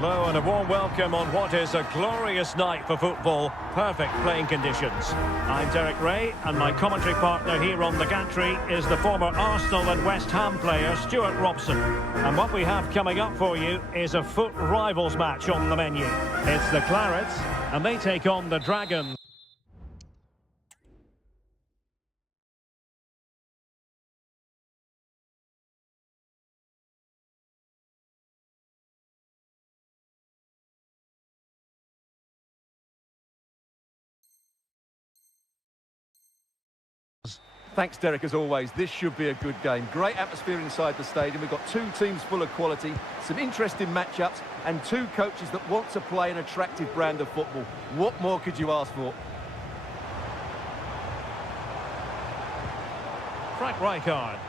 Hello and a warm welcome on what is a glorious night for football. Perfect playing conditions. I'm Derek Ray and my commentary partner here on the gantry is the former Arsenal and West Ham player Stuart Robson. And what we have coming up for you is a foot rivals match on the menu. It's the Clarets and they take on the Dragons. Thanks, Derek, as always. This should be a good game. Great atmosphere inside the stadium. We've got two teams full of quality, some interesting matchups, and two coaches that want to play an attractive brand of football. What more could you ask for? Frank Rijkaard.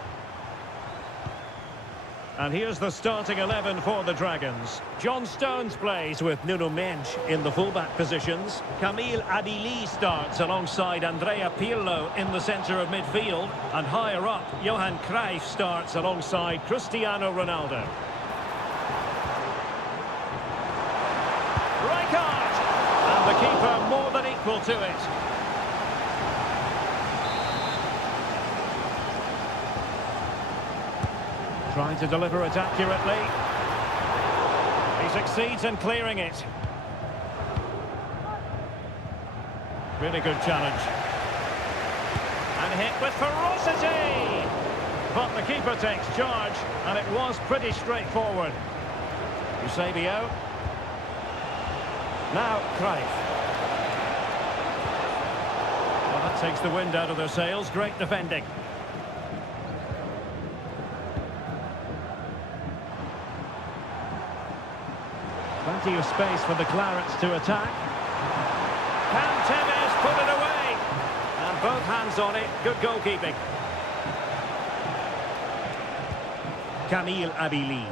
And here's the starting 11 for the Dragons. John Stones plays with Nuno Mendes in the fullback positions. Kamil Adili starts alongside Andrea Pirlo in the centre of midfield. And higher up, Johan Cruyff starts alongside Cristiano Ronaldo. Rijkaard! And the keeper more than equal to it. Trying to deliver it accurately. He succeeds in clearing it. Really good challenge. And hit with ferocity! But the keeper takes charge, and it was pretty straightforward. Eusebio. Now Cruyff. Well, that takes the wind out of their sails. Great defending. Plenty of space for the Clarets to attack. Can Tevez put it away? And both hands on it. Good goalkeeping. Kamil Adili.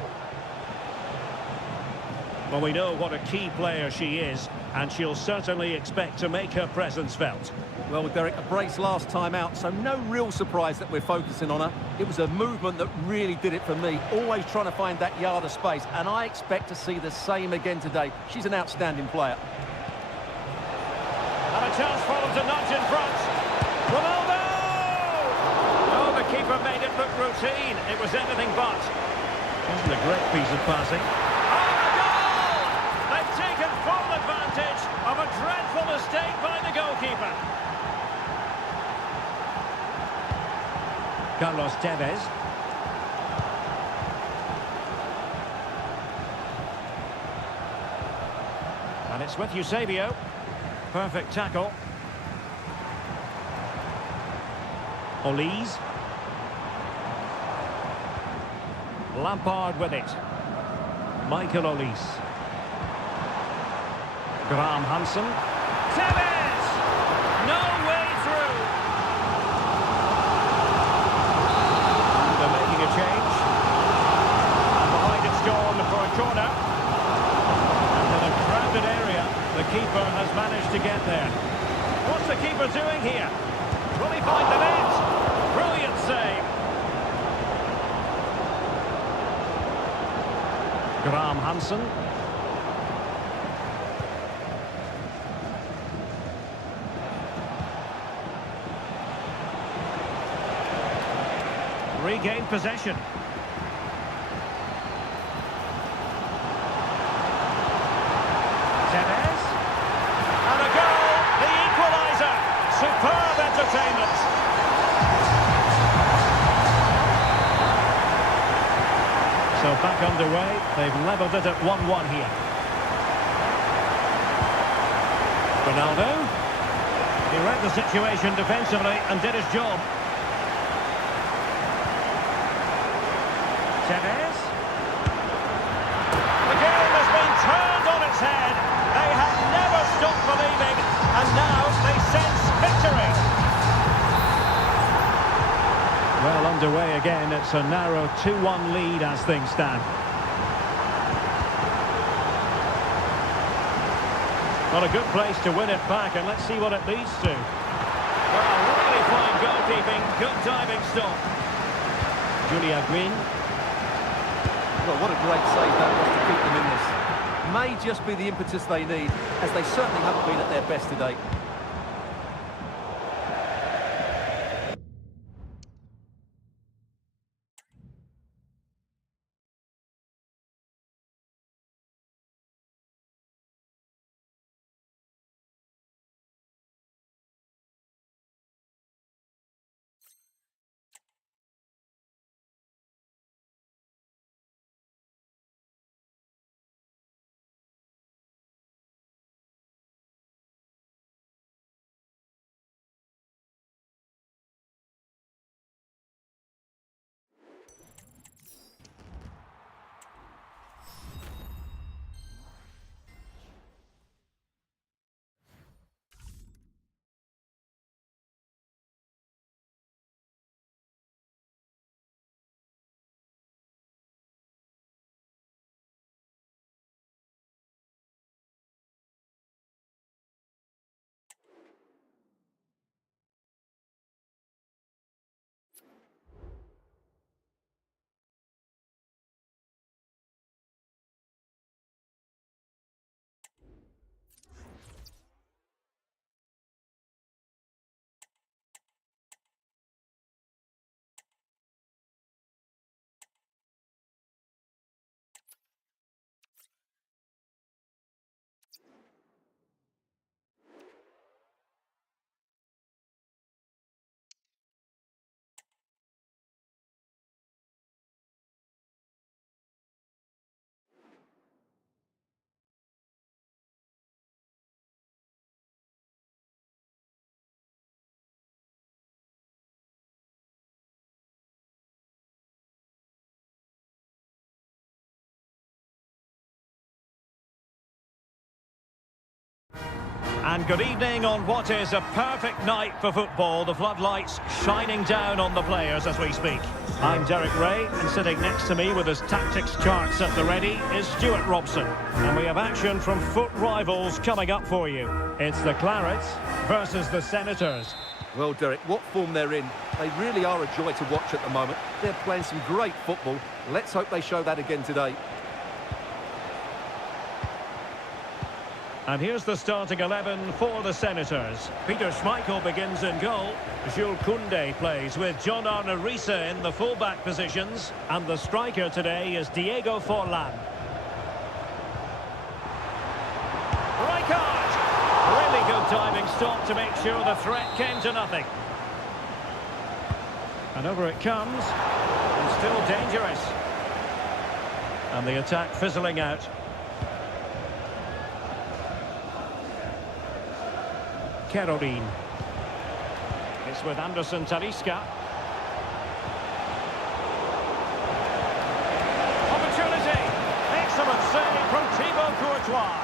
Well, we know what a key player she is, and she'll certainly expect to make her presence felt. Well, Derek, a brace last time out, so no real surprise that we're focusing on her. It was a movement that really did it for me, always trying to find that yard of space, and I expect to see the same again today. She's an outstanding player. And a chance for them to nudge in front. Ronaldo! Oh, the keeper made it look routine. It was anything but. Wasn't a great piece of passing. Oh, a goal! They've taken full advantage of a dreadful mistake by the goalkeeper. Carlos Tevez. And it's with Eusebio. Perfect tackle. Olise. Lampard with it. Michael Olise. Graham Hansen. Tevez! No way through. They're making a change. And behind it's gone for a corner. And in a crowded area, the keeper has managed to get there. What's the keeper doing here? Will he find the net? Brilliant save. Graham Hansen. Regain possession. Tevez. And a goal, the equaliser. Superb entertainment. So back underway, they've levelled it at 1-1 here. Ronaldo. He read the situation defensively and did his job. Tevez. The game has been turned on its head. They have never stopped believing, and now they sense victory. Well, underway again. It's a narrow 2-1 lead as things stand. Well, a good place to win it back, and let's see what it leads to. Well, really fine goalkeeping, good diving stop. Julia Green. Well, what a great save that was to keep them in this. may just be the impetus they need, as they certainly haven't been at their best today. And good evening on what is a perfect night for football. The floodlights shining down on the players as we speak. I'm Derek Ray, and sitting next to me with his tactics charts at the ready is Stuart Robson. And we have action from foot rivals coming up for you. It's the Clarets versus the Senators. Well, Derek, what form they're in. They really are a joy to watch at the moment. They're playing some great football. Let's hope they show that again today. And here's the starting 11 for the Senators. Peter Schmeichel begins in goal. Jules Koundé plays with John Arne Riise in the full-back positions. And the striker today is Diego Forlan. Rijkaard! Really good diving stop to make sure the threat came to nothing. And over it comes. And still dangerous. And the attack fizzling out. Caroline. It's with Anderson Talisca. Opportunity. Excellent save from Thibaut Courtois.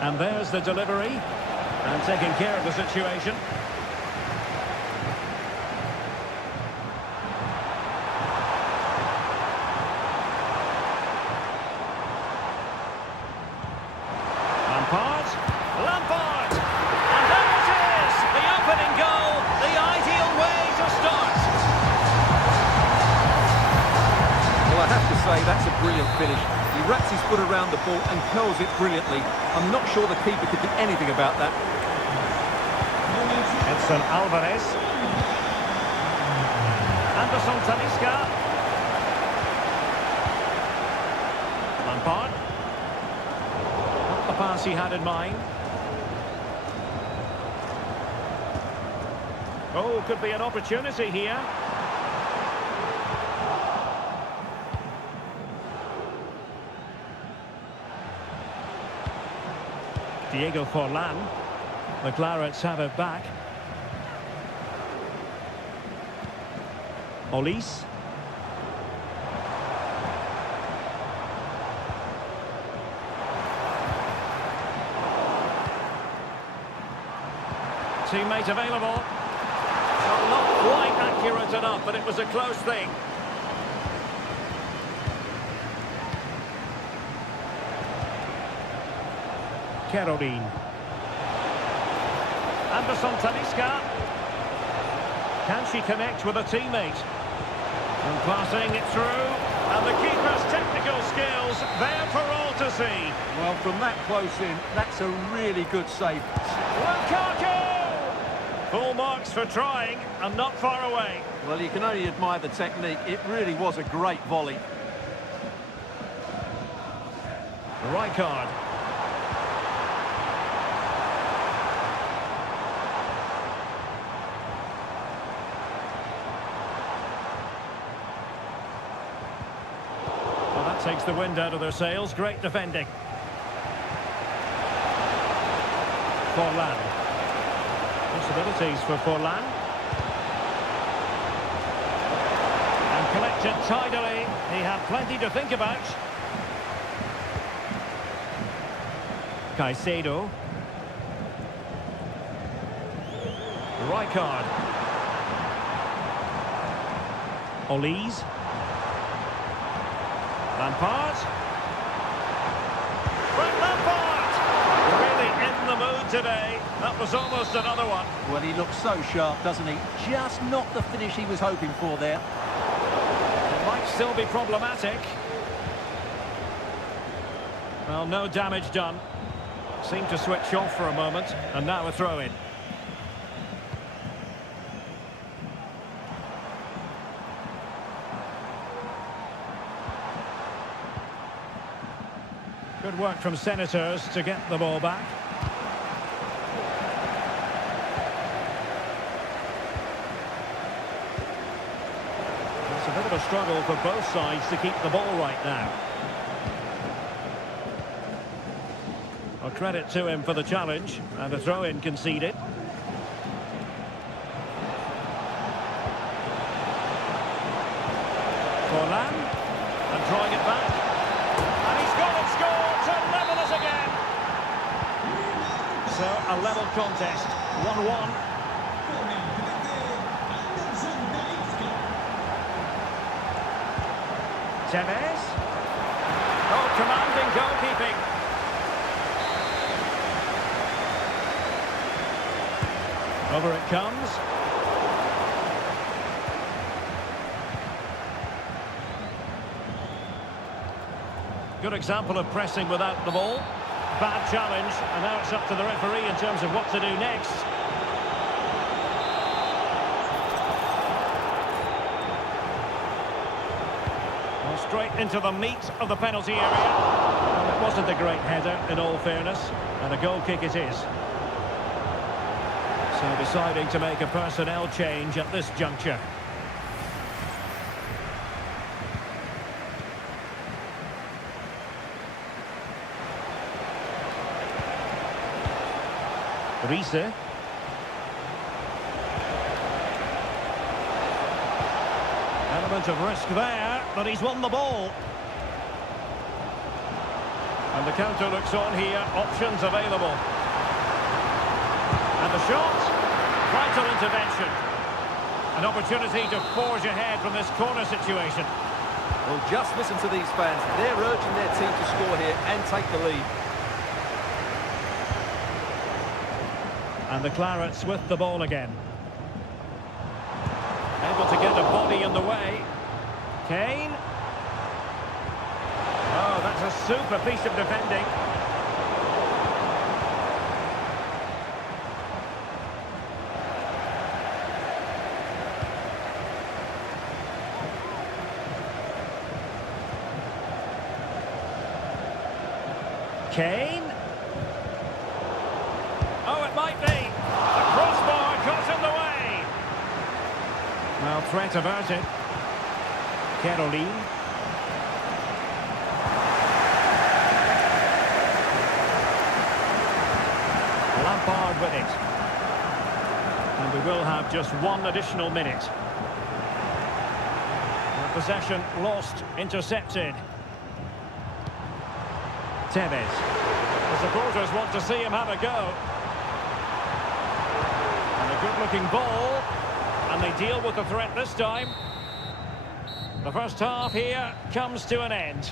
And there's the delivery. And taking care of the situation. Lampard! And there it is! The opening goal, the ideal way to start. Well, I have to say, that's a brilliant finish. He wraps his foot around the ball and curls it brilliantly. I'm not sure the keeper could do anything about that. Edson Alvarez. Anderson Talisca. Lampard. Not the pass he had in mind. Oh, could be an opportunity here. Diego Forlan. The Clarets have it back. Olise. Teammate available. Well, not quite accurate enough, but it was a close thing. Caroline. Anderson Talisca. Can she connect with a teammate? And passing it through, and the keeper's technical skills there for all to see. Well, from that close in, that's a really good save. Lukaku! Full marks for trying, and not far away. Well, you can only admire the technique. It really was a great volley. Right card. Well, that takes the wind out of their sails. Great defending. Forlan. Possibilities for Forlan. And collected tidily. He had plenty to think about. Caicedo. Rijkaard. Olise. Lampard. Frank Lampard! Really in the mood today. That was almost another one. Well, he looks so sharp, doesn't he? Just not the finish he was hoping for there. It might still be problematic. Well, no damage done. Seemed to switch off for a moment, and now a throw-in. Good work from Senators to get the ball back. It's a bit of a struggle for both sides to keep the ball right now. Well, credit to him for the challenge, and a throw-in conceded. Forlan, and drawing it back. And he's got it scored to level us again. So, a level contest, 1-1. Tevez. Oh, commanding goalkeeping. Over it comes. Good example of pressing without the ball. Bad challenge, and now it's up to the referee in terms of what to do next. Well, straight into the meat of the penalty area. Well, it wasn't a great header, in all fairness, and a goal kick it is. So deciding to make a personnel change at this juncture. Riese. Element of risk there, but he's won the ball. And the counter looks on here, options available. And the shot, vital intervention. An opportunity to forge ahead from this corner situation. Well, just listen to these fans. They're urging their team to score here and take the lead. And the Clarets with the ball again. Able to get a body in the way. Kane. Oh, that's a super piece of defending. Kane. Oh, it might be. The crossbar caught in the way. Well, threat averted. Caroline. Lampard with it. And we will have just one additional minute. The possession lost, intercepted. Tevez. The supporters want to see him have a go. And a good-looking ball. And they deal with the threat this time. The first half here comes to an end.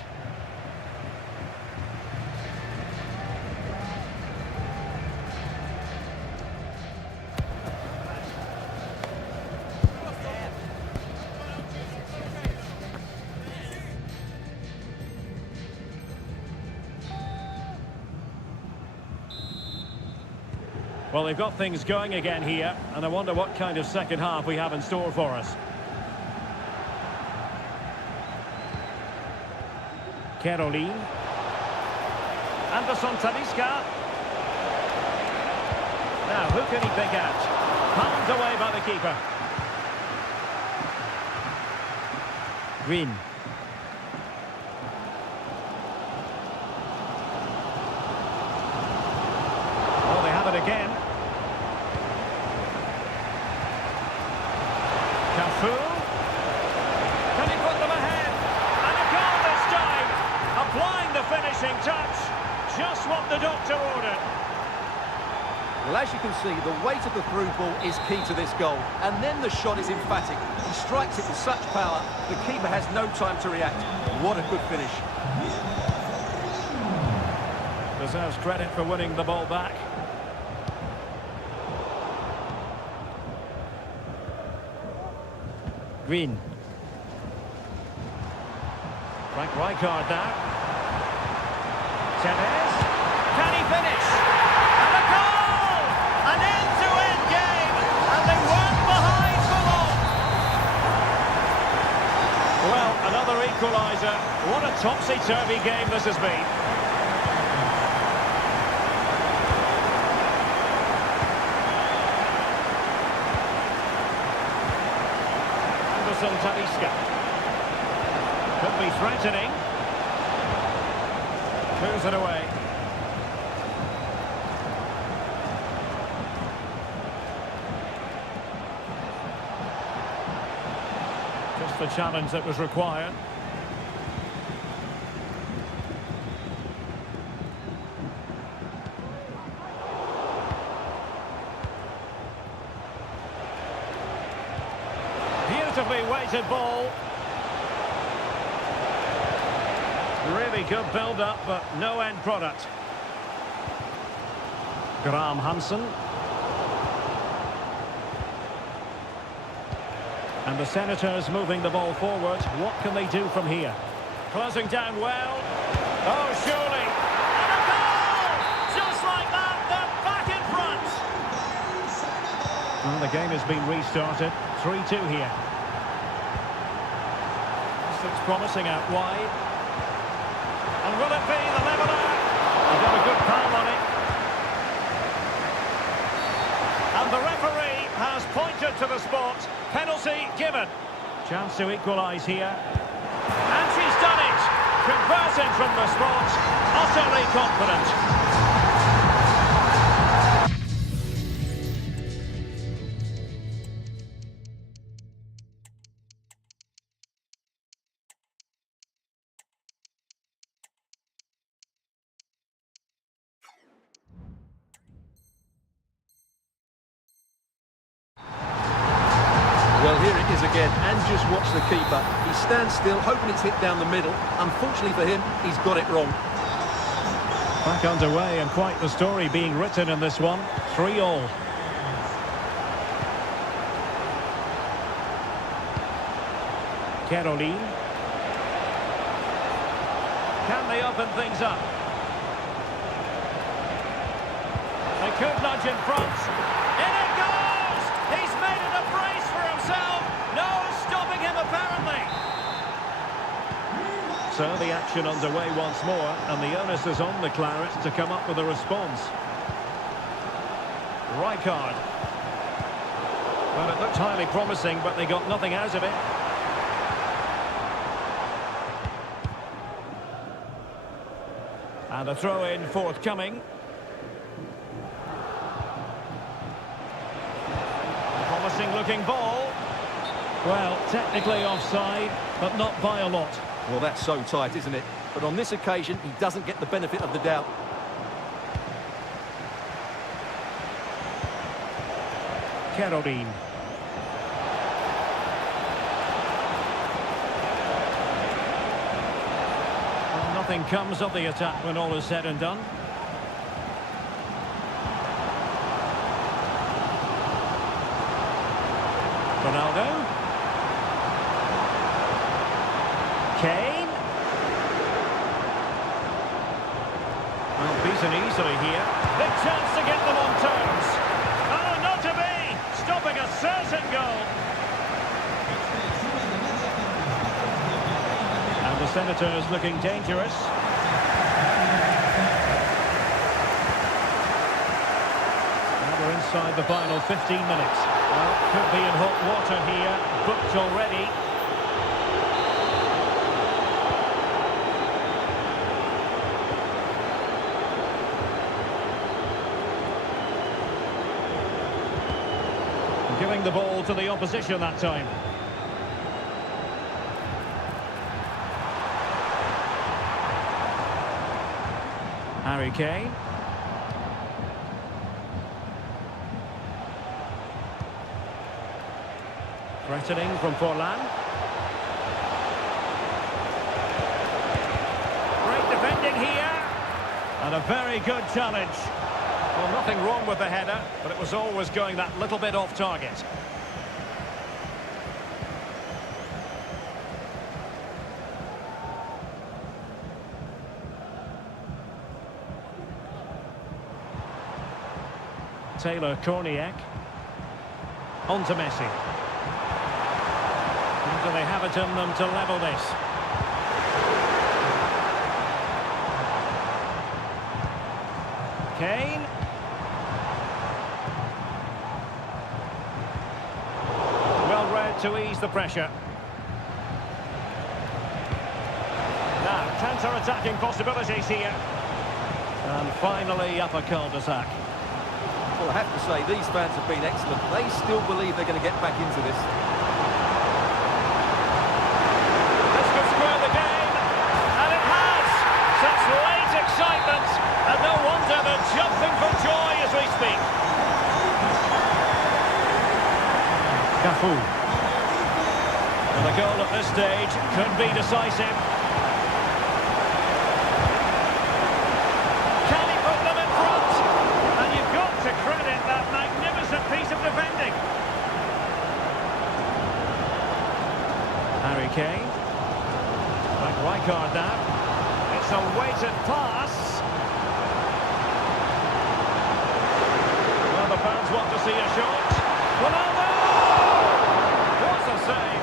Well, they've got things going again here, and I wonder what kind of second half we have in store for us. Caroline. Anderson Talisca. Now, who can he pick out? Palmed away by the keeper. Green. Oh, they have it again. Cafu. Can he put them ahead? And a goal this time. Applying the finishing touch. Just what the doctor ordered. Well, as you can see, the weight of the through ball is key to this goal. And then the shot is emphatic. He strikes it with such power, the keeper has no time to react. What a good finish. Deserves credit for winning the ball back. Green. Frank Rijkaard now. Tevez. Can he finish? And a goal! An end-to-end game, and they weren't behind for long. Well, another equaliser. What a topsy-turvy game this has been. Anderson Talisca. Could be threatening. Moves it away. Just the challenge that was required. Beautifully weighted ball. Really good build-up, but no end product. Graham Hansen. And the Senators moving the ball forward. What can they do from here? Closing down well. Oh, surely. And a goal! Just like that, they're back in front. Well, the game has been restarted. 3-2 here. This looks promising out wide. And will it be the leveller? He got a good palm on it. And the referee has pointed to the spot. Penalty given. Chance to equalise here. And she's done it. Converting from the spot. Utterly confident. Well, here it is again, and just watch the keeper. He stands still, hoping it's hit down the middle. Unfortunately for him, he's got it wrong. Back underway, and quite the story being written in this one. 3-3. Caroline. Can they open things up? They could nudge in front. In it goes! He's made it a brace for himself. No stopping him, apparently. So the action underway once more, and the onus is on the Clarets to come up with a response. Rijkaard. Well, it looked highly promising, but they got nothing out of it. And a throw-in forthcoming. Promising looking ball. Well, technically offside, but not by a lot. Well, that's so tight, isn't it? But on this occasion, he doesn't get the benefit of the doubt. Caroline. Well, nothing comes of the attack when all is said and done. Ronaldo. Kane. Well, beaten easily here. Big chance to get them on terms. certain goal. And the Senators looking dangerous. Now we're inside the final 15 minutes. Well, could be in hot water here, booked already. Giving the ball to the opposition that time. Harry Kane. Threatening from Forlan. Great defending here. And a very good challenge. Well, nothing wrong with the header, but it was always going that little bit off target. Taylor Korniak. On to Messi. And do they have it in them to level this? Kane. Well read to ease the pressure. Now, counter-attacking possibilities here. And finally, up a cul-de-sac. Well, I have to say, these fans have been excellent. They still believe they're going to get back into this. This could square the game, and it has! Such late excitement, and no wonder they're jumping for joy as we speak. Cafu. And the goal at this stage could be decisive. Can he put them in front? And you've got to credit that magnificent piece of defending. Harry Kane. Like Rijkaard now. It's a weighted pass. Well, the fans want to see a shot. Ronaldo! What's a save?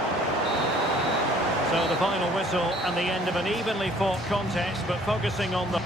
So the final whistle and the end of an evenly fought contest, but focusing on the...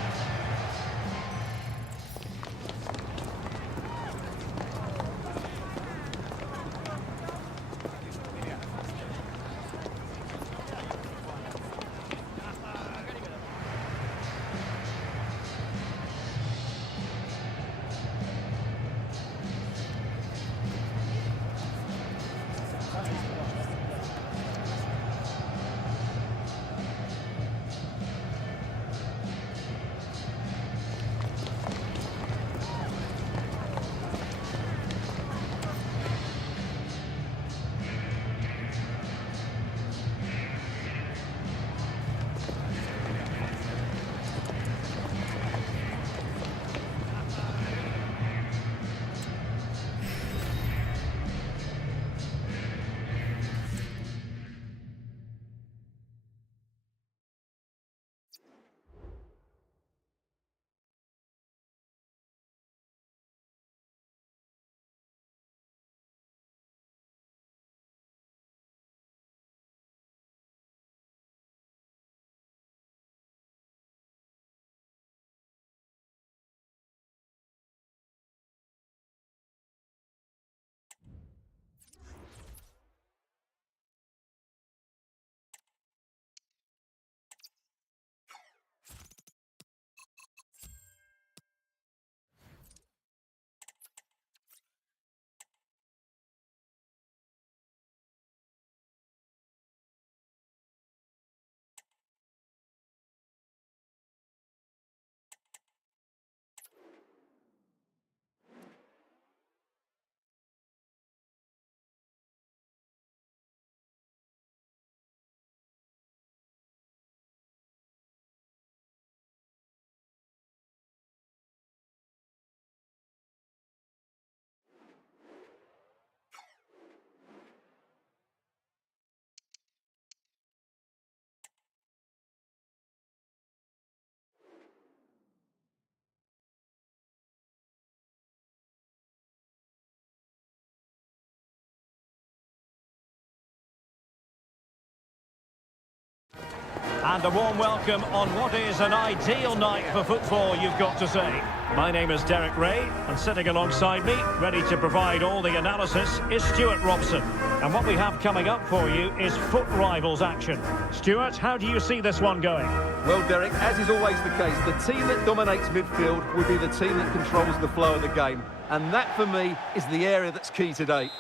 And a warm welcome on what is an ideal night for football, you've got to say. My name is Derek Ray, and sitting alongside me, ready to provide all the analysis, is Stuart Robson. And what we have coming up for you is foot rivals action. Stuart, how do you see this one going? Well, Derek, as is always the case, the team that dominates midfield will be the team that controls the flow of the game. And that, for me, is the area that's key today.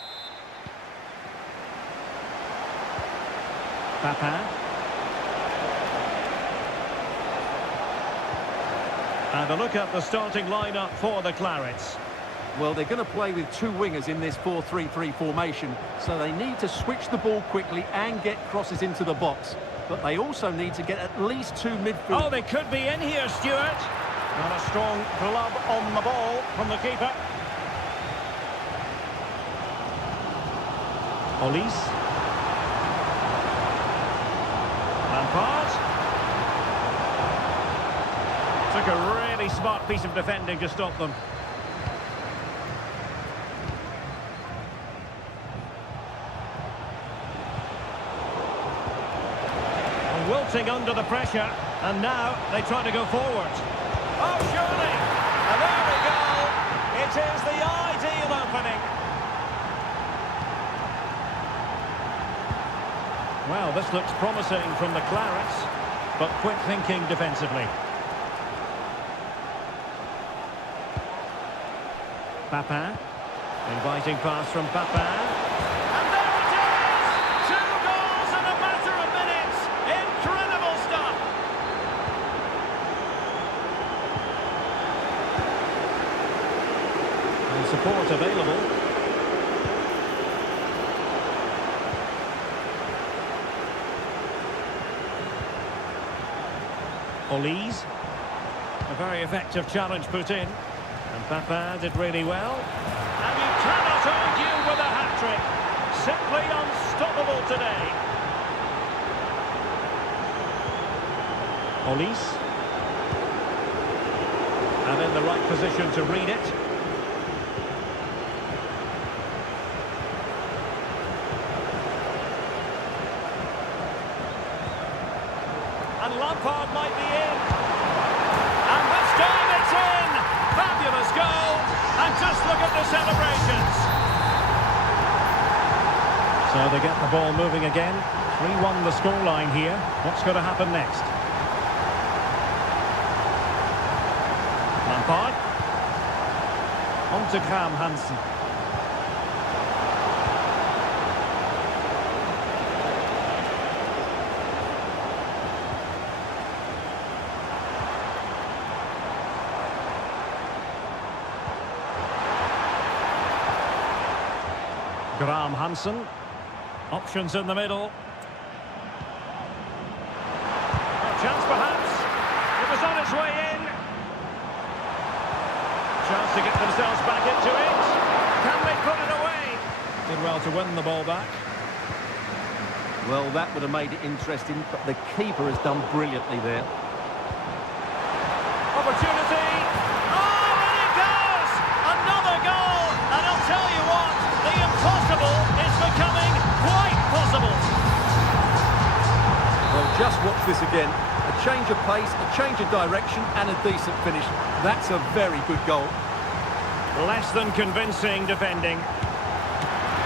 Papa. And a look at the starting lineup for the Clarets. Well, they're going to play with two wingers in this 4-3-3 formation, so they need to switch the ball quickly and get crosses into the box. But they also need to get at least two midfield... Oh, they could be in here, Stuart. Not a strong glove on the ball from the keeper. Olise. Lampard. Took a really smart piece of defending to stop them. Wilting under the pressure, and now they try to go forward. Oh, surely! And there we go! It is the ideal opening. Well, this looks promising from the Clarets, but quick thinking defensively. Papa. Inviting pass from Papa. And there it is! 2 goals in a matter of minutes! Incredible stuff! And support available. Olise. A very effective challenge put in. And Papa did really well. And you cannot argue with a hat-trick. Simply unstoppable today. Olise. And in the right position to read it. And Lampard might be in. And this time it's in! Fabulous goal, and just look at the celebrations. So they get the ball moving again. 3-1 the scoreline here. What's going to happen next? Lampard. On to Graham Hansen. Graham Hansen. Options in the middle. A chance perhaps. It was on its way in. Chance to get themselves back into it. Can they put it away? Did well to win the ball back. Well, that would have made it interesting, but the keeper has done brilliantly there. Opportunity. Oh, and it goes! Another goal! And I'll tell you what, the impossible is becoming quite possible. Well, just watch this again. A change of pace, a change of direction, and a decent finish. That's a very good goal. Less than convincing defending.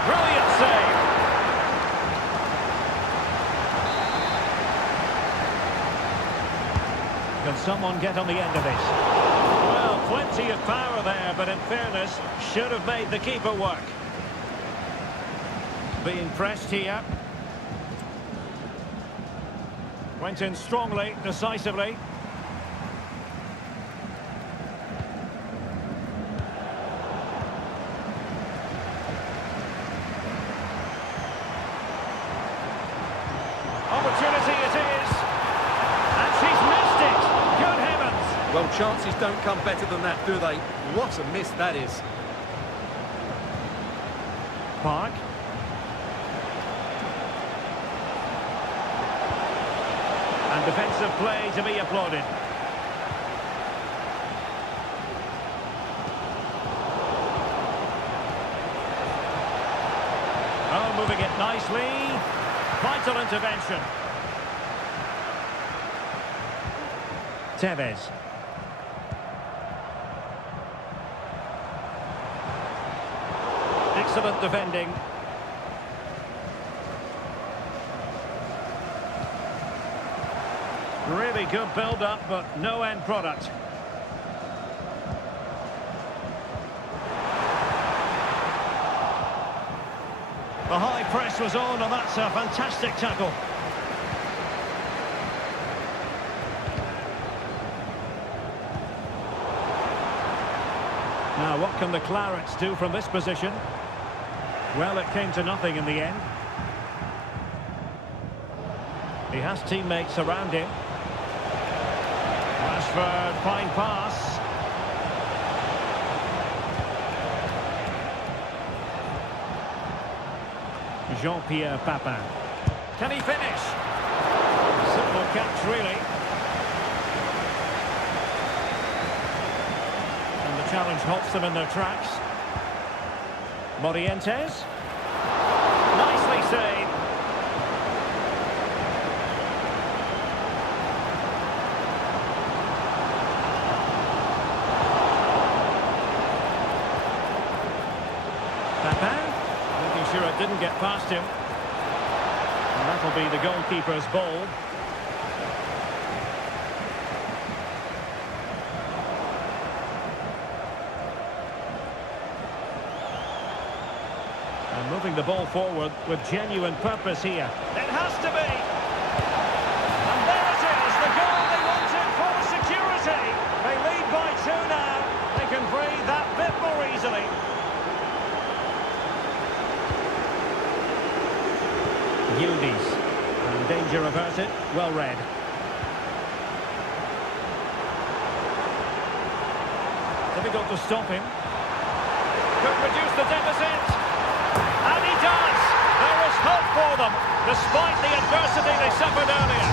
Brilliant save. Can someone get on the end of it? Well, plenty of power there, but in fairness, should have made the keeper work. Being pressed here. Went in strongly, decisively. Opportunity it is. And she's missed it. Good heavens. Well, chances don't come better than that, do they? What a miss that is. Park. And defensive play to be applauded. Oh, moving it nicely. Vital intervention. Tevez. Excellent defending. Really good build-up, but no end product. The high press was on, and that's a fantastic tackle. Now, what can the Clarets do from this position? Well, it came to nothing in the end. He has teammates around him. Rashford, fine pass. Jean-Pierre Papin. Can he finish? Simple catch, really. And the challenge halts them in their tracks. Morientes. Nicely saved. Papin. Making sure it didn't get past him. And that'll be the goalkeeper's ball. And moving the ball forward with genuine purpose here. It has to be! And there it is, the goal they wanted for security. They lead by 2 now. They can breathe that bit more easily. Yildiz. And danger averted. Well read. Difficult to stop him. Could reduce the deficit. And he does! There is hope for them, despite the adversity they suffered earlier.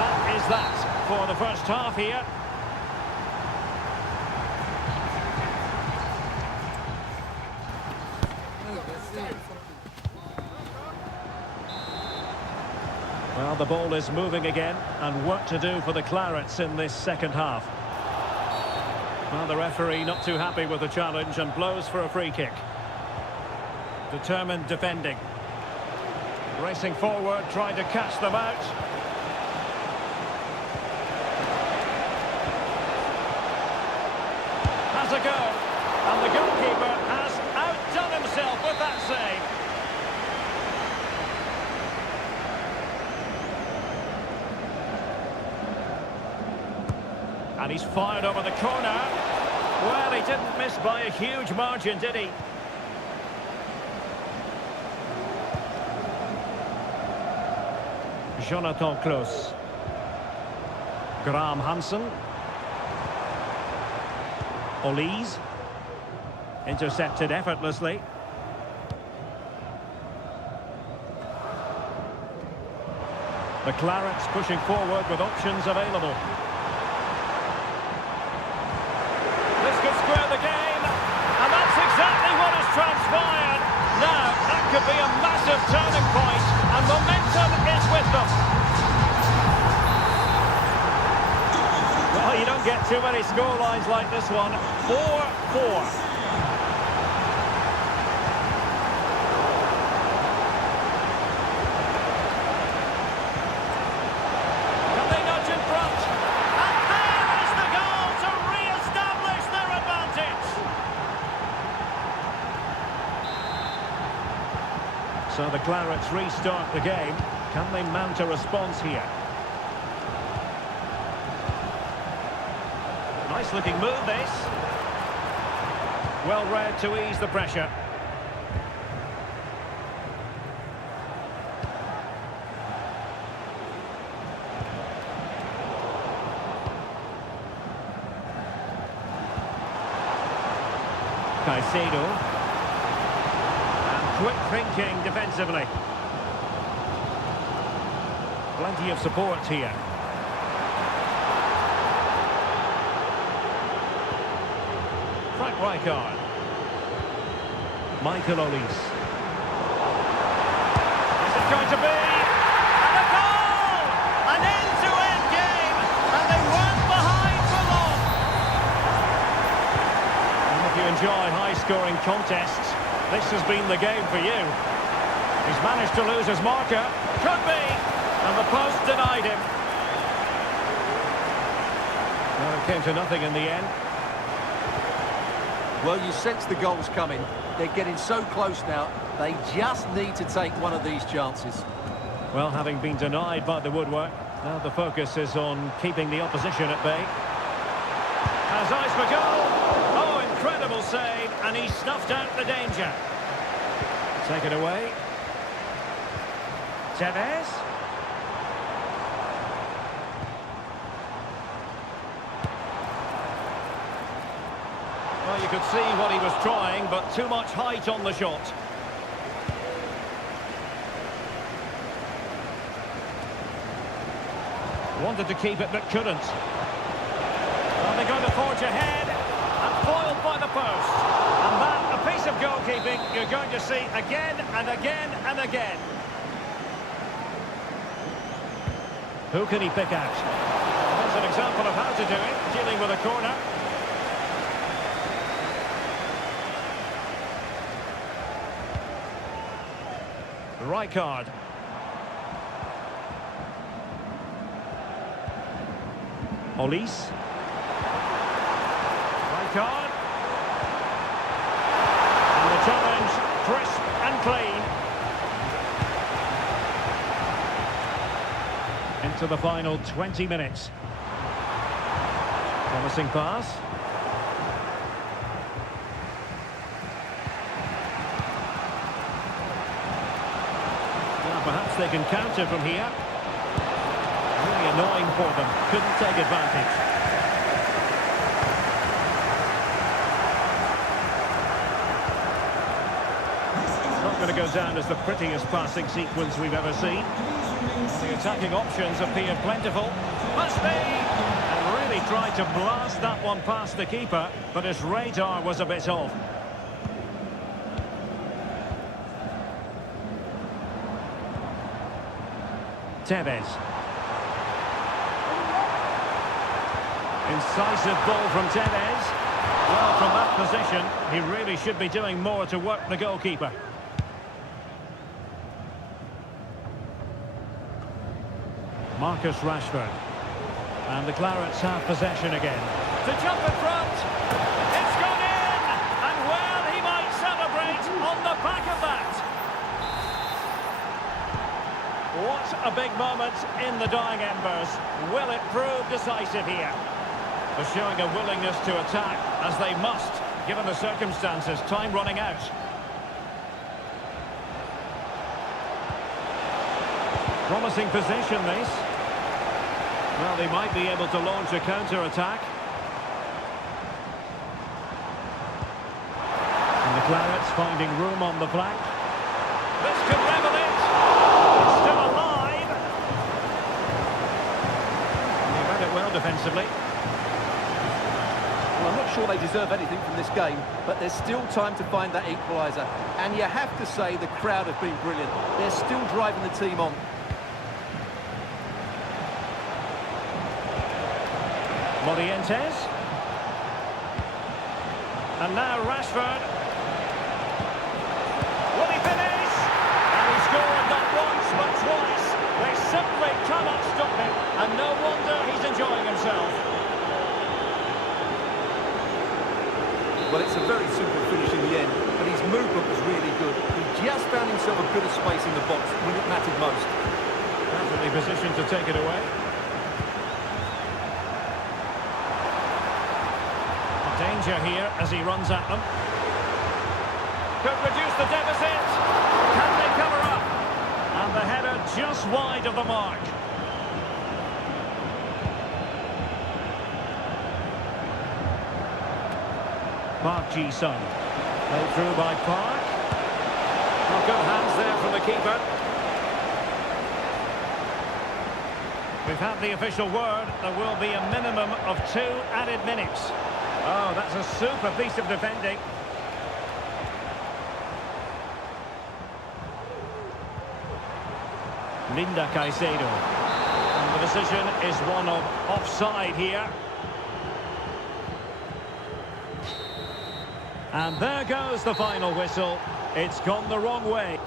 That is that for the first half here. Well, the ball is moving again, and work to do for the Clarets in this second half. Well, the referee not too happy with the challenge and blows for a free kick. Determined defending. Racing forward, trying to catch them out. Has a go, and the goalkeeper has outdone himself with that save. And he's fired over the corner. Well, he didn't miss by a huge margin, did he? Jonathan Klaus. Graham Hansen. Ealezr. Intercepted effortlessly. The Clarets pushing forward with options available. Square the game, and that's exactly what has transpired. Now, that could be a massive turning point, and momentum is with them. Well, you don't get too many scorelines like this one. 4-4. So the Clarets restart the game. Can they mount a response here? Nice looking move, this. Well read to ease the pressure. Caicedo. Quick thinking defensively. Plenty of support here. Frank Rijkaard. Michael Ealezr. Is it going to be? And a goal! An end-to-end game, and they weren't behind for long. And if you enjoy high-scoring contests, this has been the game for you. He's managed to lose his marker. Could be. And the post denied him. Well, it came to nothing in the end. Well, you sense the goals coming. They're getting so close now. They just need to take one of these chances. Well, having been denied by the woodwork, now the focus is on keeping the opposition at bay. Has eyes for goal. Oh, incredible save, and he snuffed out the danger. Take it away. Tevez. Well, you could see what he was trying, but too much height on the shot. Wanted to keep it, but couldn't. Well, they're going to forge ahead, and foiled by the post. And that, a piece of goalkeeping you're going to see again and again and again. Who can he pick out? There's an example of how to do it, dealing with a corner. Right card. Olise. Right card. And the challenge, crisp and clean. Into the final 20 minutes. Promising pass. Now perhaps they can counter from here. Really annoying for them. Couldn't take advantage. Not going to go down as the prettiest passing sequence we've ever seen. The attacking options appear plentiful. Must be! And really tried to blast that one past the keeper, but his radar was a bit off. Tevez. Incisive ball from Tevez. Well, from that position, he really should be doing more to work the goalkeeper. Marcus Rashford. And the Clarets have possession again. To jump in front. It's gone in! And well, he might celebrate on the back of that. What a big moment in the dying embers. Will it prove decisive here? They're showing a willingness to attack, as they must, given the circumstances. Time running out. Promising position, this. Well, they might be able to launch a counter-attack. And the Clarets finding room on the flank. This could level it. It's still alive. They read it well defensively. Well, I'm not sure they deserve anything from this game, but there's still time to find that equaliser. And you have to say the crowd have been brilliant. They're still driving the team on. Morientes. And now Rashford. Will he finish? And he scored not once but twice. They simply cannot stop him. And no wonder he's enjoying himself. Well, it's a very simple finish in the end, but his movement was really good. He just found himself a bit of space in the box when it mattered most. Perfectly positioned to take it away. Danger here as he runs at them. Could reduce the deficit. Can they cover up? And the header just wide of the mark. Park Ji-sung. Played through by Park. Well, good hands there from the keeper. We've had the official word. There will be a minimum of 2 added minutes. Oh, that's a super piece of defending. Linda Caicedo. And the decision is one of offside here. And there goes the final whistle. It's gone the wrong way.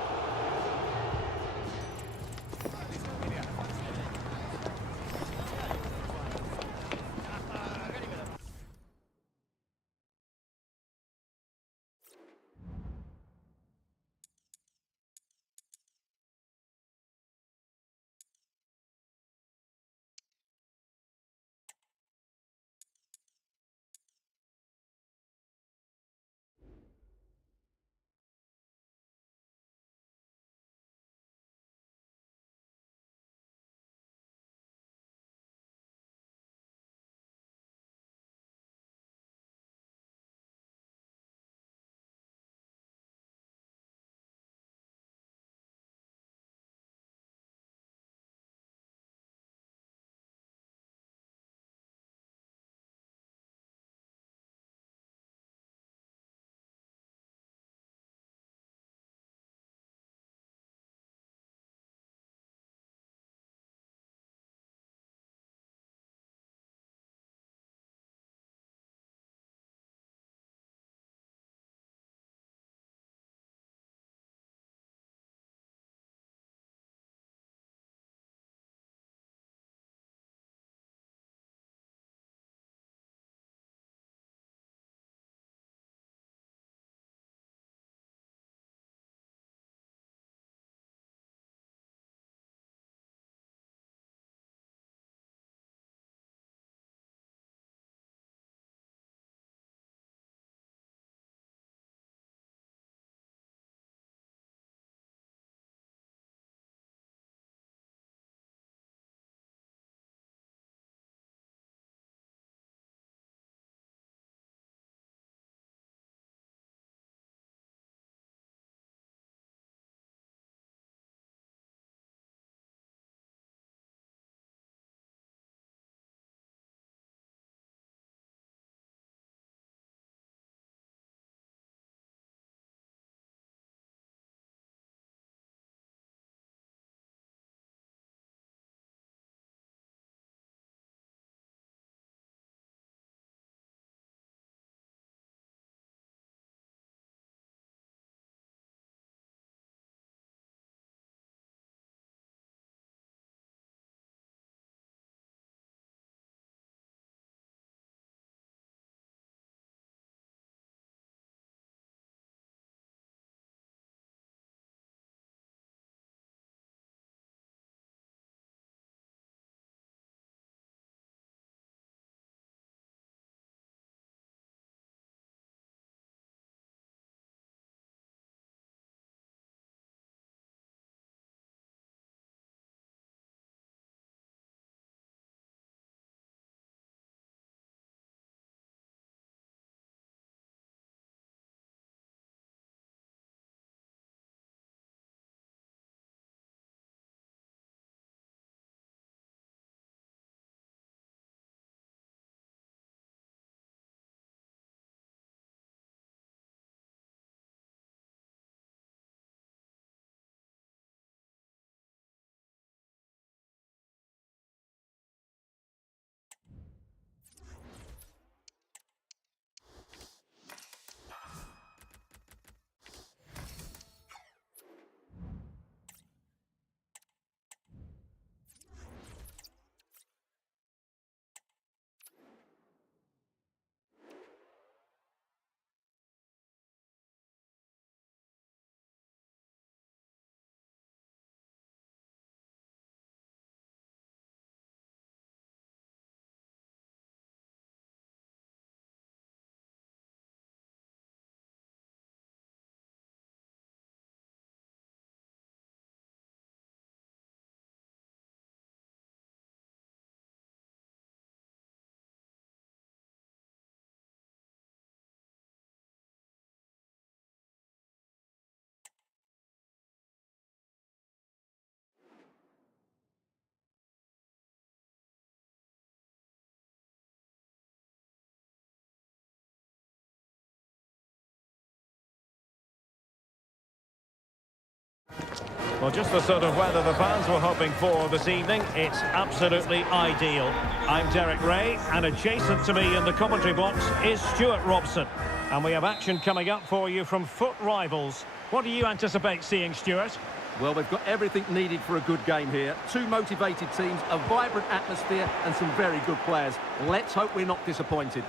Well, just the sort of weather the fans were hoping for this evening. It's absolutely ideal. I'm Derek Ray, and adjacent to me in the commentary box is Stuart Robson. And we have action coming up for you from foot rivals. What do you anticipate seeing, Stuart? Well, we've got everything needed for a good game here. Two motivated teams, a vibrant atmosphere, and some very good players. Let's hope we're not disappointed.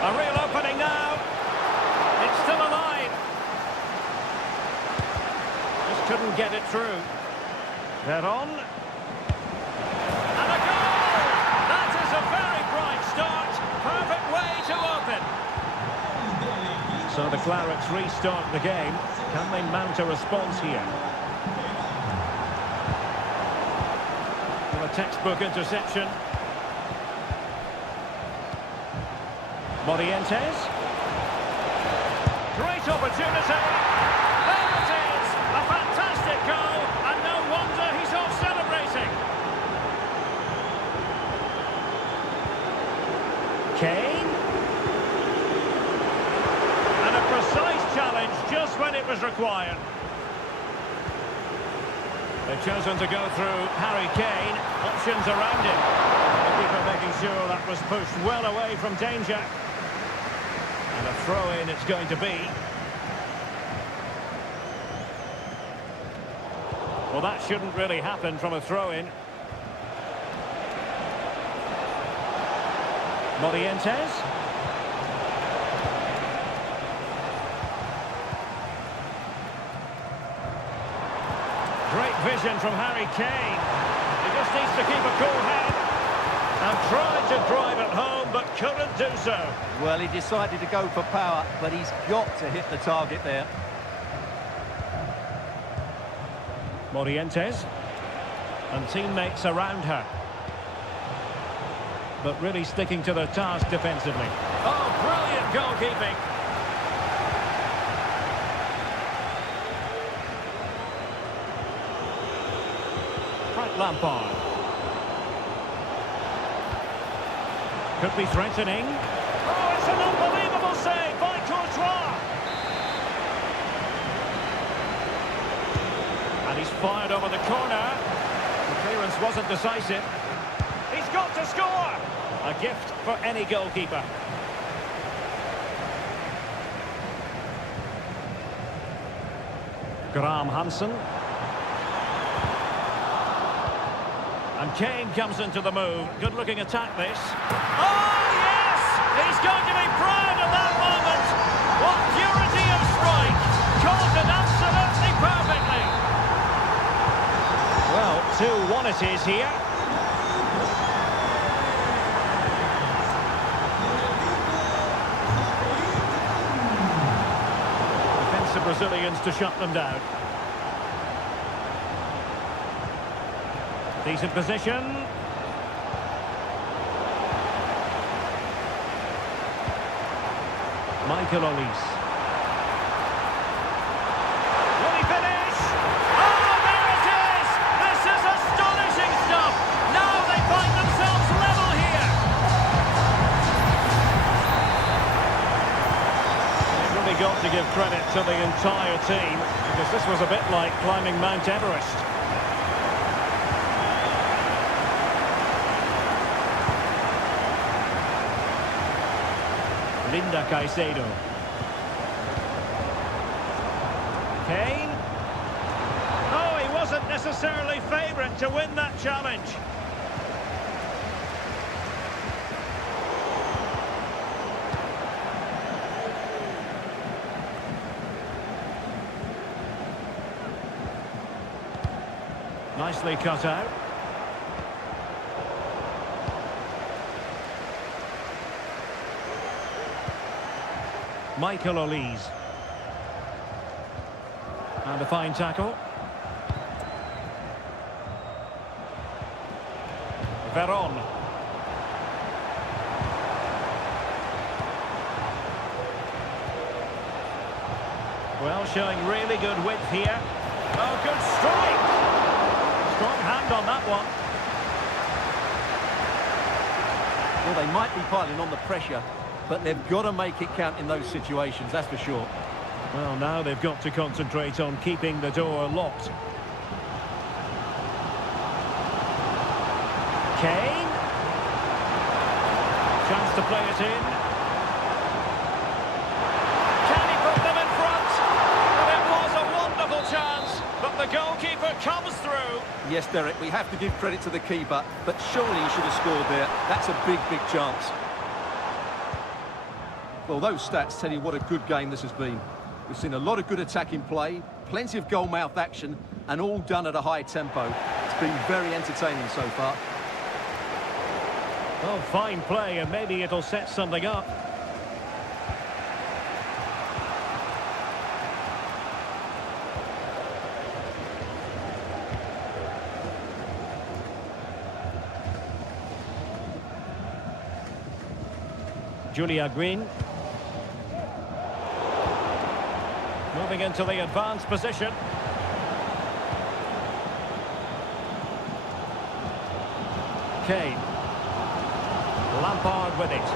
A real opening now. It's still alive. Just couldn't get it through. They're on. And a goal! That is a very bright start. Perfect way to open. So the Clarets restart the game. Can they mount a response here? Well, a textbook interception. Morientes. Great opportunity. There it is. A fantastic goal. And no wonder he's off celebrating. Kane. And a precise challenge just when it was required. They've chosen to go through Harry Kane. Options around him. The keeper making sure that was pushed well away from danger. And a throw-in it's going to be. Well, that shouldn't really happen from a throw-in. Morientes. Great vision from Harry Kane. He just needs to keep a cool head. And tried to drive it home, but couldn't do so. Well, he decided to go for power, but he's got to hit the target there. Morientes. And teammates around her. But really sticking to their task defensively. Oh, brilliant goalkeeping. Frank Lampard. Could be threatening. Oh, it's an unbelievable save by Courtois. And he's fired over the corner. The clearance wasn't decisive. He's got to score. A gift for any goalkeeper. Graham Hansen. And Kane comes into the move. Good-looking attack, this. Oh, yes! He's going to be proud of that moment. What purity of strike. Caught it absolutely perfectly. Well, 2-1 it is here. Defensive Brazilians to shut them down. Decent position. Michael Olise. Will he finish? Oh, there it is! This is astonishing stuff! Now they find themselves level here! They've really got to give credit to the entire team, because this was a bit like climbing Mount Everest. Linda Caicedo. Kane. Oh, he wasn't necessarily favourite to win that challenge. Nicely cut out. Michael Olise. And a fine tackle. Veron. Well, showing really good width here. Oh, good strike! Strong hand on that one. Well, they might be piling on the pressure, but they've got to make it count in those situations, that's for sure. Well, now they've got to concentrate on keeping the door locked. Kane. Chance to play it in. Can he put them in front? Well, it was a wonderful chance, but the goalkeeper comes through. Yes, Derek, we have to give credit to the keeper, but surely he should have scored there. That's a big, big chance. Well, those stats tell you what a good game this has been. We've seen a lot of good attacking play, plenty of goal-mouth action, and all done at a high tempo. It's been very entertaining so far. Oh, fine play, and maybe it'll set something up. Julia Green. Moving into the advanced position. Kane. Lampard with it.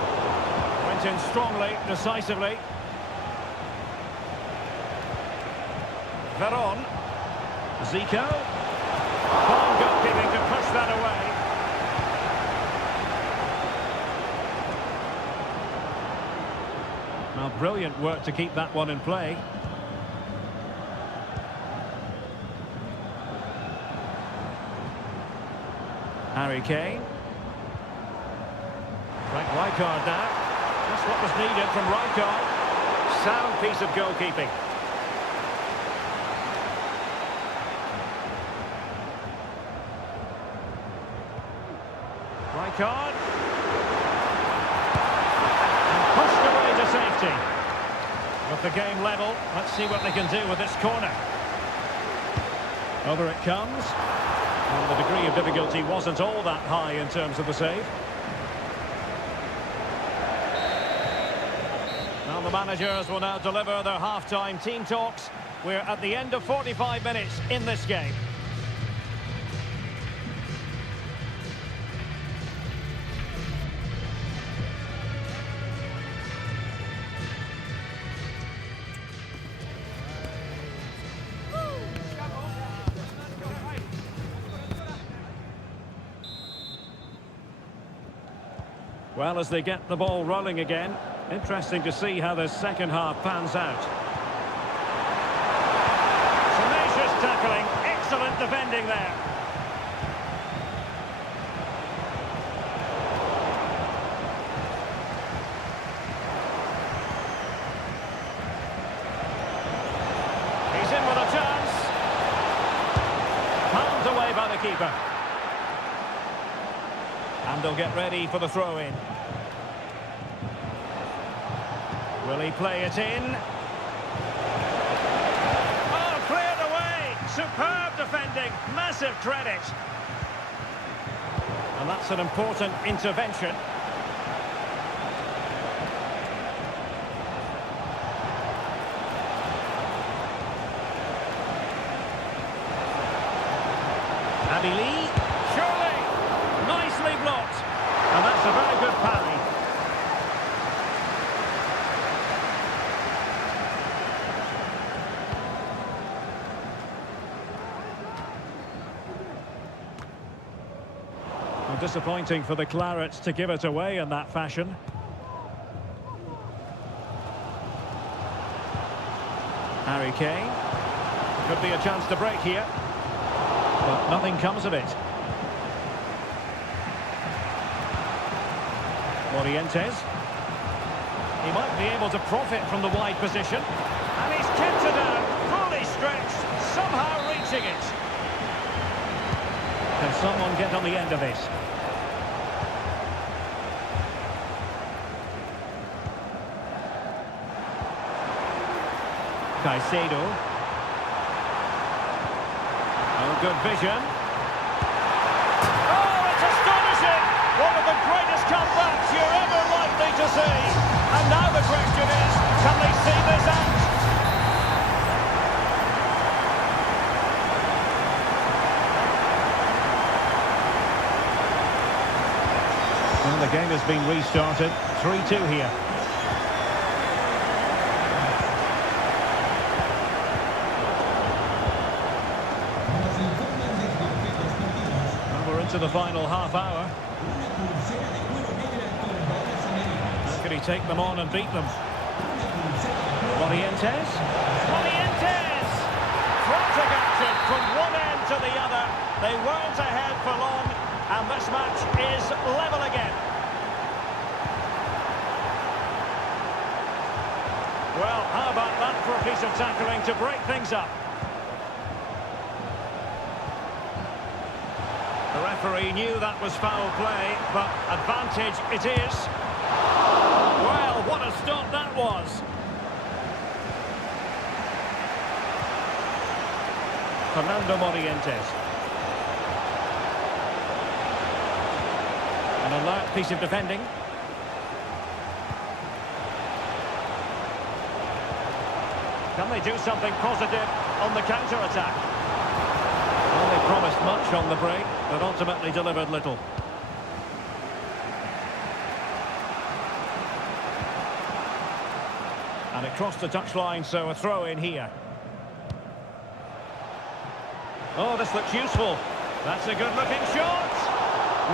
Went in strongly, decisively. Veron. Zico. Fine goalkeeping to push that away. Now, brilliant work to keep that one in play. Harry Kane. Frank Rijkaard now. That's what was needed from Rijkaard. Sound piece of goalkeeping. Rijkaard. And pushed away to safety. With the game level, let's see what they can do with this corner. Over it comes. Well, the degree of difficulty wasn't all that high in terms of the save. Now the managers will now deliver their half-time team talks. We're at the end of 45 minutes in this game. Well, as they get the ball rolling again, interesting to see how the second half pans out. Tenacious tackling, excellent defending there. He's in with a chance. Palmed away by the keeper. And they'll get ready for the throw-in. Will he play it in? Oh, cleared away! Superb defending, massive credit. And that's an important intervention. Lee, surely! Nicely blocked. And that's a very good parry. Well, disappointing for the Clarets to give it away in that fashion. Harry Kane. Could be a chance to break here. But nothing comes of it. Morientes. He might be able to profit from the wide position. And he's kept it down, fully stretched, somehow reaching it. Can someone get on the end of this? Caicedo. Oh, good vision. Oh, it's astonishing! One of the greatest comebacks you're ever likely to see. And now the question is, can they see this out? Well, the game has been restarted. 3-2 here. into the final half hour. How can he take them on and beat them? Morientes. Morientes! Frantic action from one end to the other. They weren't ahead for long, and this match is level again. Well, how about that for a piece of tackling to break things up? The referee knew that was foul play, but advantage it is. Well, what a stop that was. Fernando Morientes. An alert piece of defending. Can they do something positive on the counter-attack? Well, they promised much on the break, but ultimately delivered little. And it crossed the touchline, so a throw in here. Oh, this looks useful. That's a good-looking shot.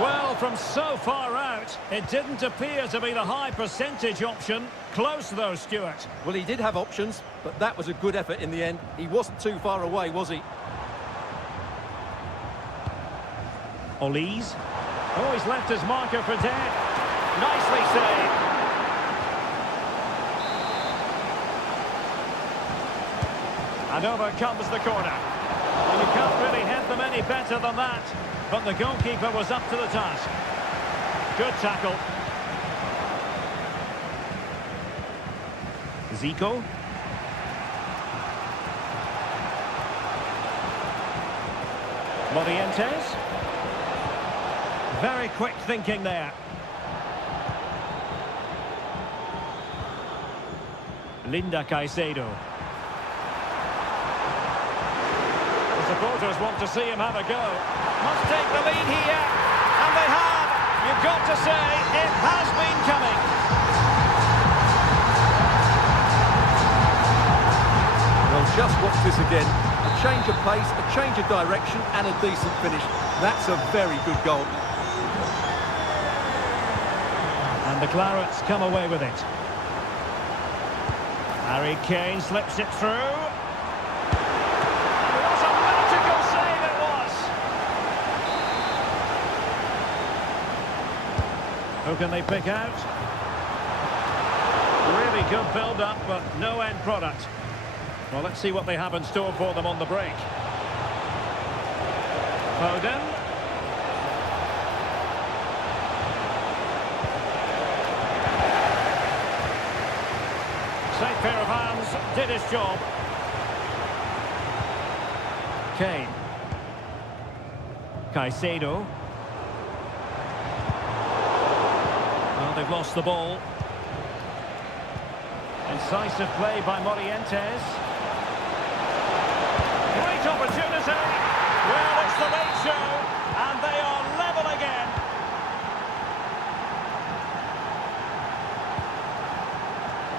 Well, from so far out, it didn't appear to be the high percentage option. Close, though, Stuart. Well, he did have options, but that was a good effort in the end. He wasn't too far away, was he? Olise. Oh, he's left his marker for dead. Nicely saved. And over comes the corner. Well, you can't really head them any better than that. But the goalkeeper was up to the task. Good tackle. Zico. Morientes. Very quick thinking there. Linda Caicedo. The supporters want to see him have a go. Must take the lead here. And they have. You've got to say, it has been coming. Well, just watch this again. A change of pace, a change of direction, and a decent finish. That's a very good goal. And the Clarets come away with it. Harry Kane slips it through. And what a magical save it was! Who can they pick out? Really good build-up, but no end product. Well, let's see what they have in store for them on the break. Foden. Safe pair of hands, did his job. Kane. Caicedo. Well, they've lost the ball. Incisive play by Morientes. Great opportunity. Well, it's the late show, and they are level again.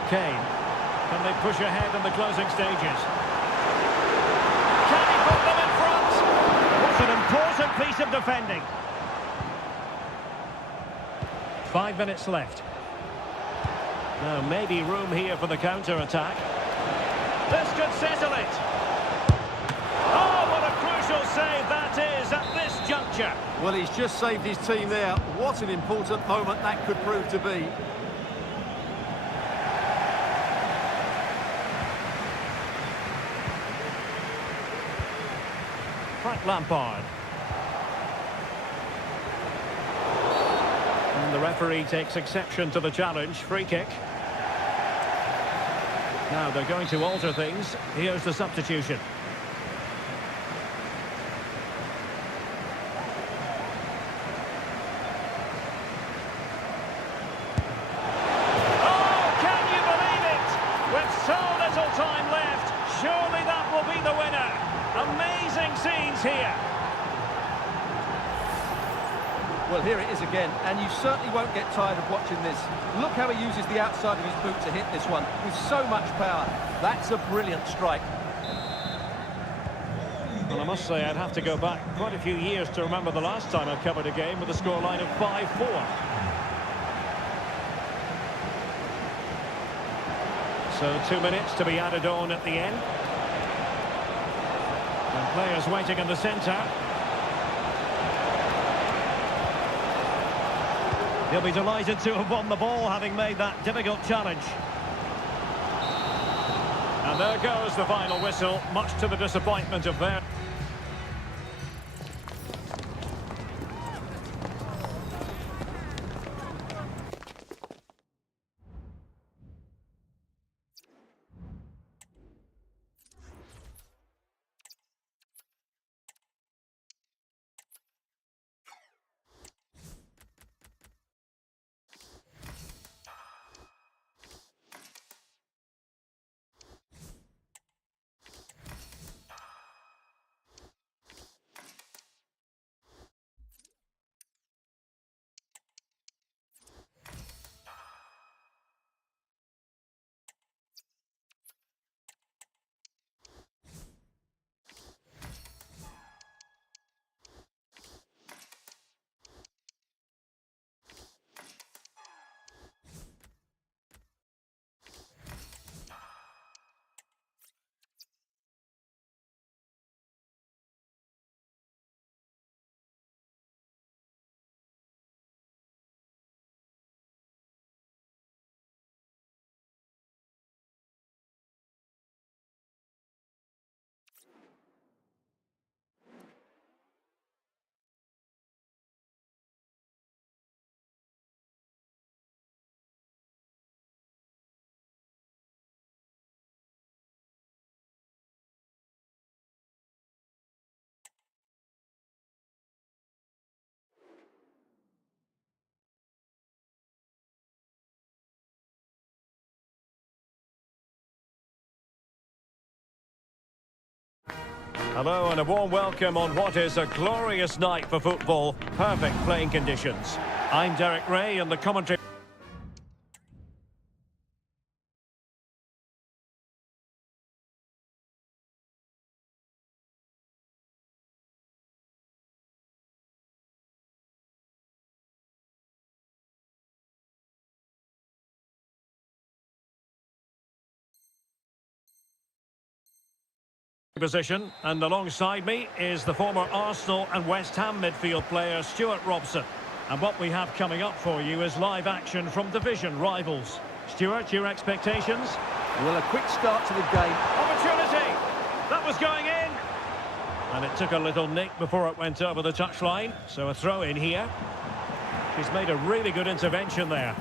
Kane. Can they push ahead in the closing stages? Can he put them in front? What's an important piece of defending. 5 minutes left. Now, maybe room here for the counter-attack. This could settle it. Oh, what a crucial save that is at this juncture. Well, he's just saved his team there. What an important moment that could prove to be. Frank Lampard. And the referee takes exception to the challenge. Free kick. Now they're going to alter things. Here's the substitution. Oh, can you believe it? With so little time left, surely that will be the winner. Amazing scenes here. Well, here it is again, and you certainly won't get tired of watching this. Look how he uses the outside of his boot to hit this one with so much power. That's a brilliant strike. Well, I must say I'd have to go back quite a few years to remember the last time I covered a game with a scoreline of 5-4. So 2 minutes to be added on at the end. And players waiting in the centre. He'll be delighted to have won the ball, having made that difficult challenge. And there goes the final whistle, much to the disappointment of their... Hello and a warm welcome on what is a glorious night for football. Perfect playing conditions. I'm Derek Ray and the commentary... position, and alongside me is the former Arsenal and West Ham midfield player Stuart Robson. And what we have coming up for you is live action from division rivals. Stuart, your expectations? Well, a quick start to the game. Opportunity! That was going in! And it took a little nick before it went over the touchline, so a throw in here. She's made a really good intervention there.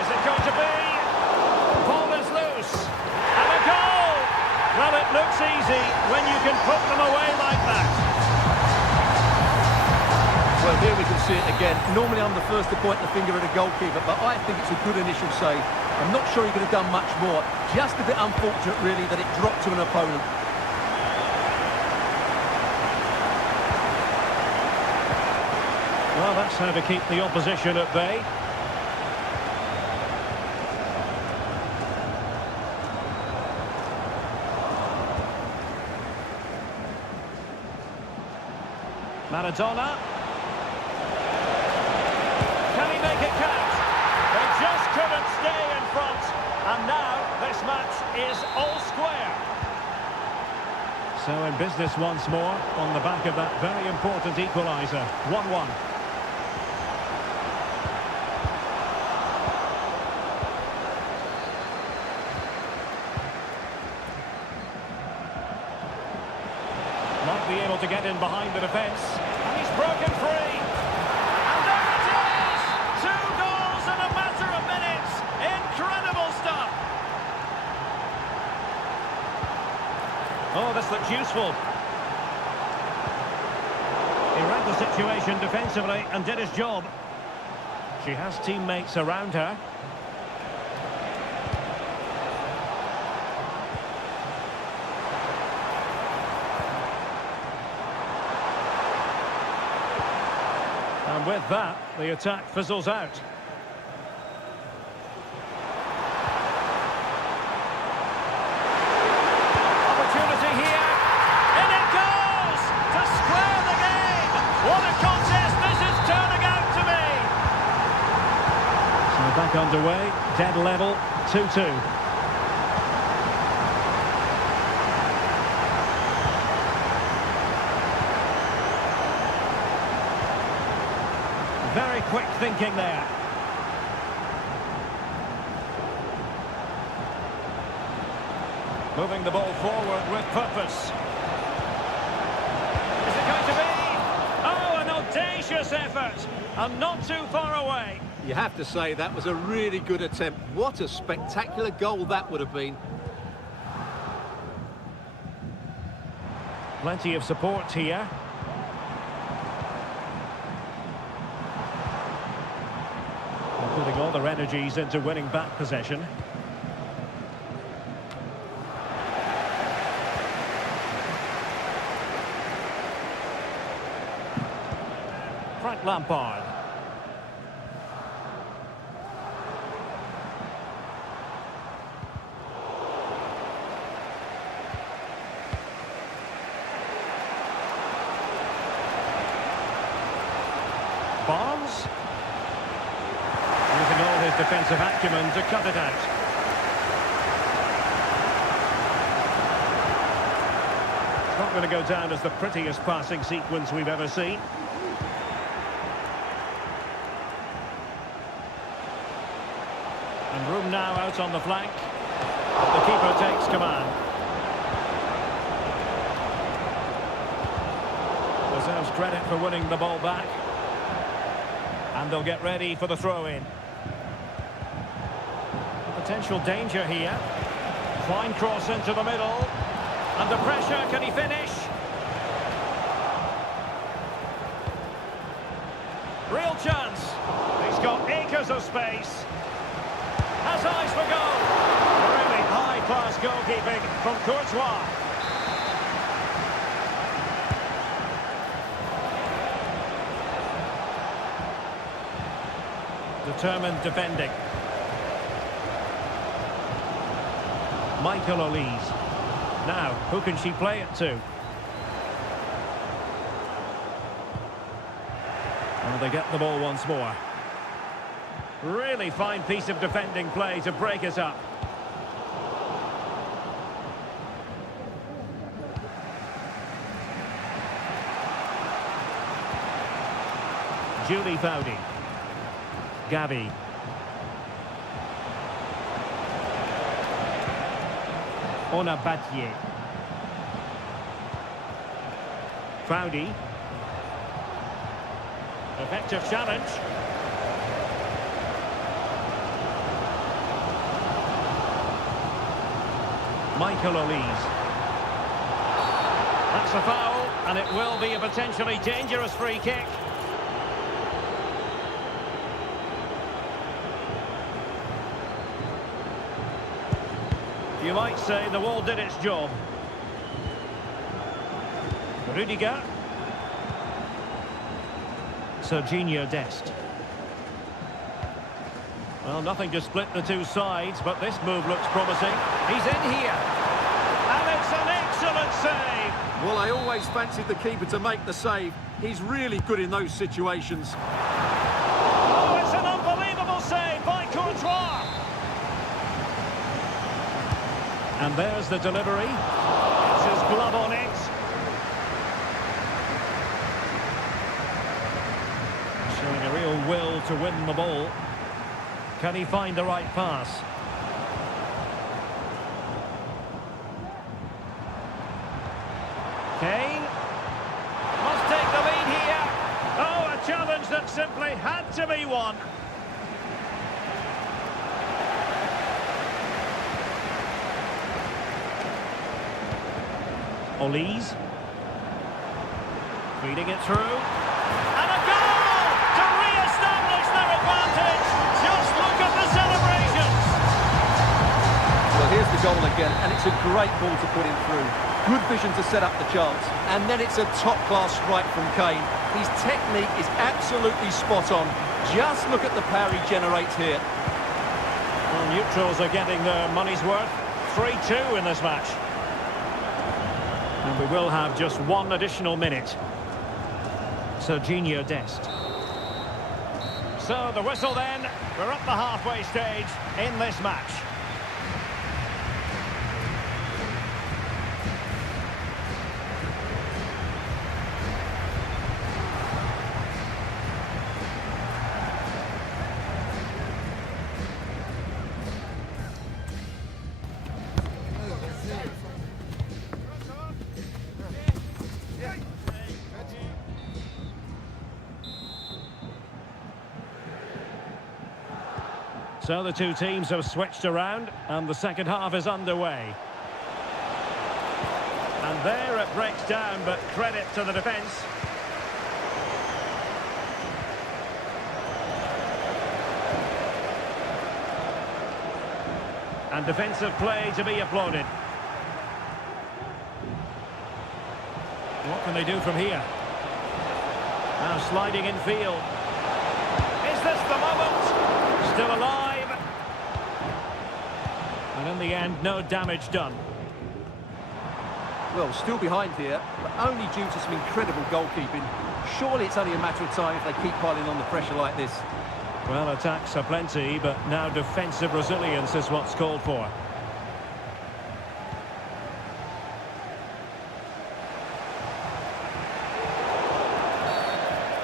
Is it going to be? Ball is loose. And a goal! Well, it looks easy when you can put them away like that. Well, here we can see it again. Normally I'm the first to point the finger at a goalkeeper, but I think it's a good initial save. I'm not sure he could have done much more. Just a bit unfortunate, really, that it dropped to an opponent. Well, that's how to keep the opposition at bay. Maradona. Can he make it count? They just couldn't stay in front. And now this match is all square. So in business once more on the back of that very important equaliser. 1-1. Might be able to get in behind the defence. And he's broken free. And there it is! 2 goals in a matter of minutes. Incredible stuff. Oh, this looks useful. He read the situation defensively and did his job. She has teammates around her. And with that, the attack fizzles out. Opportunity here. Back underway, dead level, 2-2. Very quick thinking there. Moving the ball forward with purpose. Is it going to be? Oh, an audacious effort, and not too far away. You have to say that was a really good attempt. What a spectacular goal that would have been. Plenty of support here. They're putting all their energies into winning back possession. Frank Lampard. Barnes. Using all his defensive acumen to cut it out. It's not going to go down as the prettiest passing sequence we've ever seen. And room now out on the flank. The keeper takes command. Deserves credit for winning the ball back. And they'll get ready for the throw-in. Potential danger here. Fine cross into the middle. Under pressure, can he finish? Real chance. He's got acres of space. Has eyes for goal. Really high-class goalkeeping from Courtois. Determined defending. Michael Olise. Now, who can she play it to? Well, they get the ball once more. Really fine piece of defending play to break us up. Julie Foudy. Gavi. Onabatier. Foudy. Effective challenge. Michael Olise. That's a foul, and it will be a potentially dangerous free kick. You might say the wall did its job. Rudiger. Serginho Dest. Well, nothing to split the two sides, but this move looks promising. He's in here. And it's an excellent save. Well, I always fancied the keeper to make the save. He's really good in those situations. Oh, it's an unbelievable save by Courtois. And there's the delivery. It's his glove on it. Showing a real will to win the ball. Can he find the right pass? Kane must take the lead here. Oh, a challenge that simply had to be won. Olise. Feeding it through. And a goal to re-establish their advantage. Just look at the celebrations. Well, here's the goal again, and it's a great ball to put him through. Good vision to set up the chance. And then it's a top-class strike from Kane. His technique is absolutely spot on. Just look at the power he generates here. Well, neutrals are getting their money's worth. 3-2 in this match. And we will have just one additional minute. Serginho Dest. So the whistle then, we're at the halfway stage in this match. So the two teams have switched around and the second half is underway. And there it breaks down, but credit to the defence. And defensive play to be applauded. What can they do from here? Now sliding in field. Is this the moment? Still alive. And in the end, no damage done. Well, still behind here, but only due to some incredible goalkeeping. Surely it's only a matter of time if they keep piling on the pressure like this. Well, attacks are plenty, but now defensive resilience is what's called for.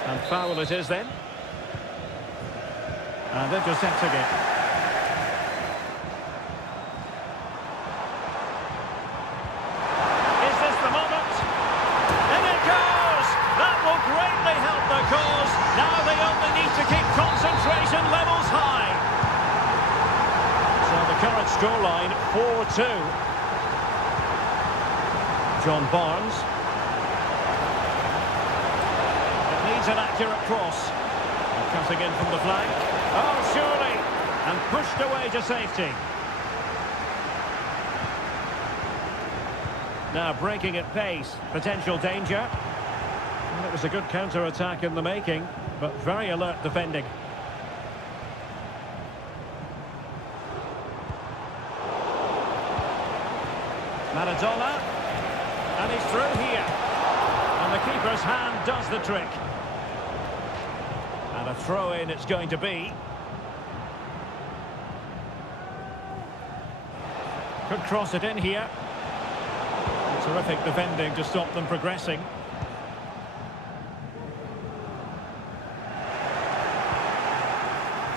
And foul it is then. And intercepts again. Cause now they only need to keep concentration levels high. So the current scoreline 4-2. John Barnes. It needs an accurate cross. And cutting in from the flank. Oh, surely. And pushed away to safety. Now breaking at pace. Potential danger. Well, it was a good counter-attack in the making, but very alert defending. Maradona, and he's through here. And the keeper's hand does the trick. And a throw-in it's going to be. Could cross it in here. Terrific defending to stop them progressing.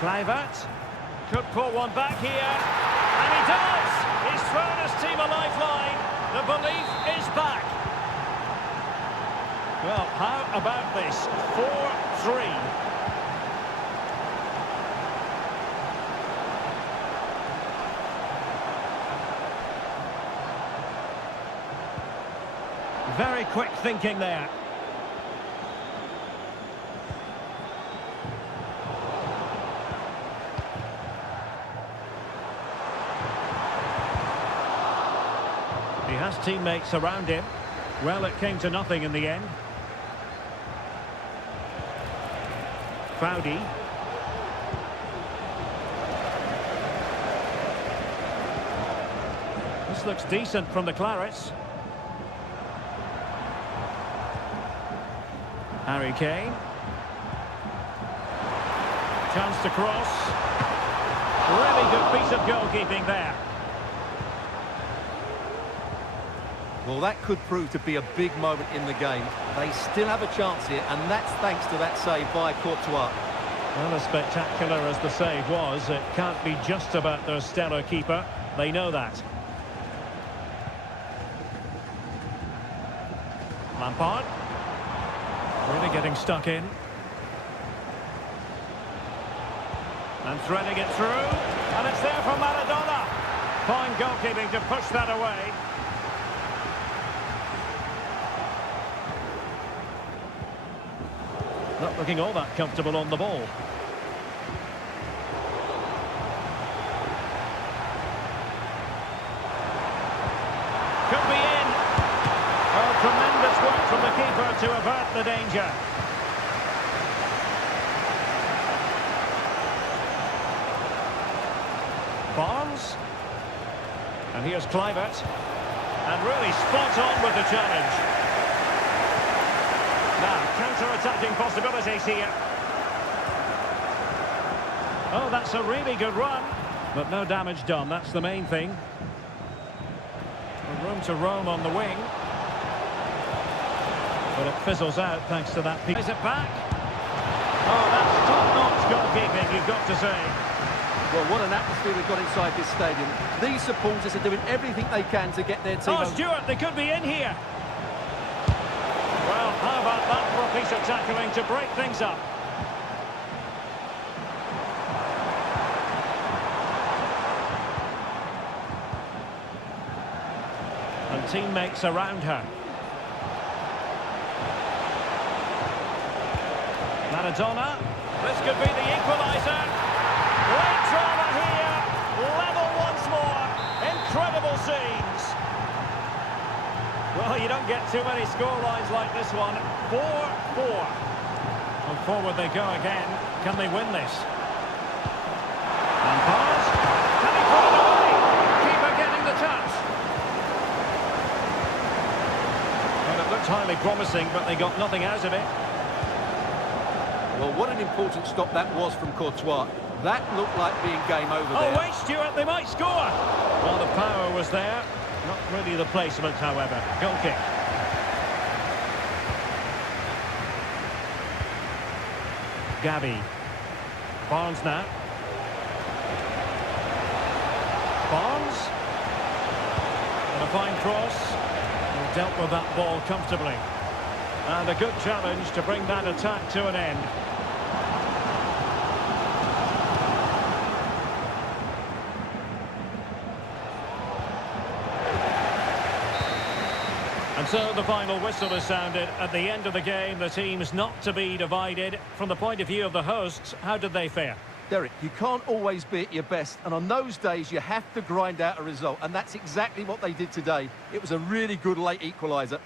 Kluivert could pull one back here, and he does! He's thrown his team a lifeline. The belief is back. Well, how about this? 4-3. Very quick thinking there. He has teammates around him. Well, it came to nothing in the end. Foudy. This looks decent from the Clarets. Harry Kane. Chance to cross. Really good piece of goalkeeping there. Well, that could prove to be a big moment in the game. They still have a chance here, and that's thanks to that save by Courtois. Well, as spectacular as the save was, it can't be just about their stellar keeper. They know that. Lampard. Really getting stuck in. And threading it through. And it's there for Maradona. Fine goalkeeping to push that away. Not looking all that comfortable on the ball. Could be in. Oh, tremendous work from the keeper to avert the danger. Barnes. And here's Kluivert. And really spot on with the challenge. Now, counter-attacking possibilities here. Oh, that's a really good run. But no damage done, that's the main thing. Room to roam on the wing. But it fizzles out thanks to that. Is it back? Oh, that's top-notch goalkeeping, you've got to say. Well, what an atmosphere we've got inside this stadium. These supporters are doing everything they can to get their team... Oh, Stuart, they could be in here. Well, how about that for a piece of tackling to break things up? And teammates around her. Maradona. This could be the equaliser. Great drama here. Level once more. Incredible scenes. Well, you don't get too many scorelines like this one. 4-4. And forward they go again. Can they win this? And pass. Can he put it away? Keeper getting the touch. Well, it looked highly promising, but they got nothing out of it. Well, what an important stop that was from Courtois. That looked like being game over there. Oh, wait, Stuart, they might score. Well, the power was there. Not really the placement, however. Goal kick. Gabby. Barnes now. Barnes. And a fine cross. He dealt with that ball comfortably. And a good challenge to bring that attack to an end. And so the final whistle is sounded. At the end of the game, the team's not to be divided. From the point of view of the hosts, how did they fare? Derek, you can't always be at your best, and on those days you have to grind out a result, and that's exactly what they did today. It was a really good late equaliser.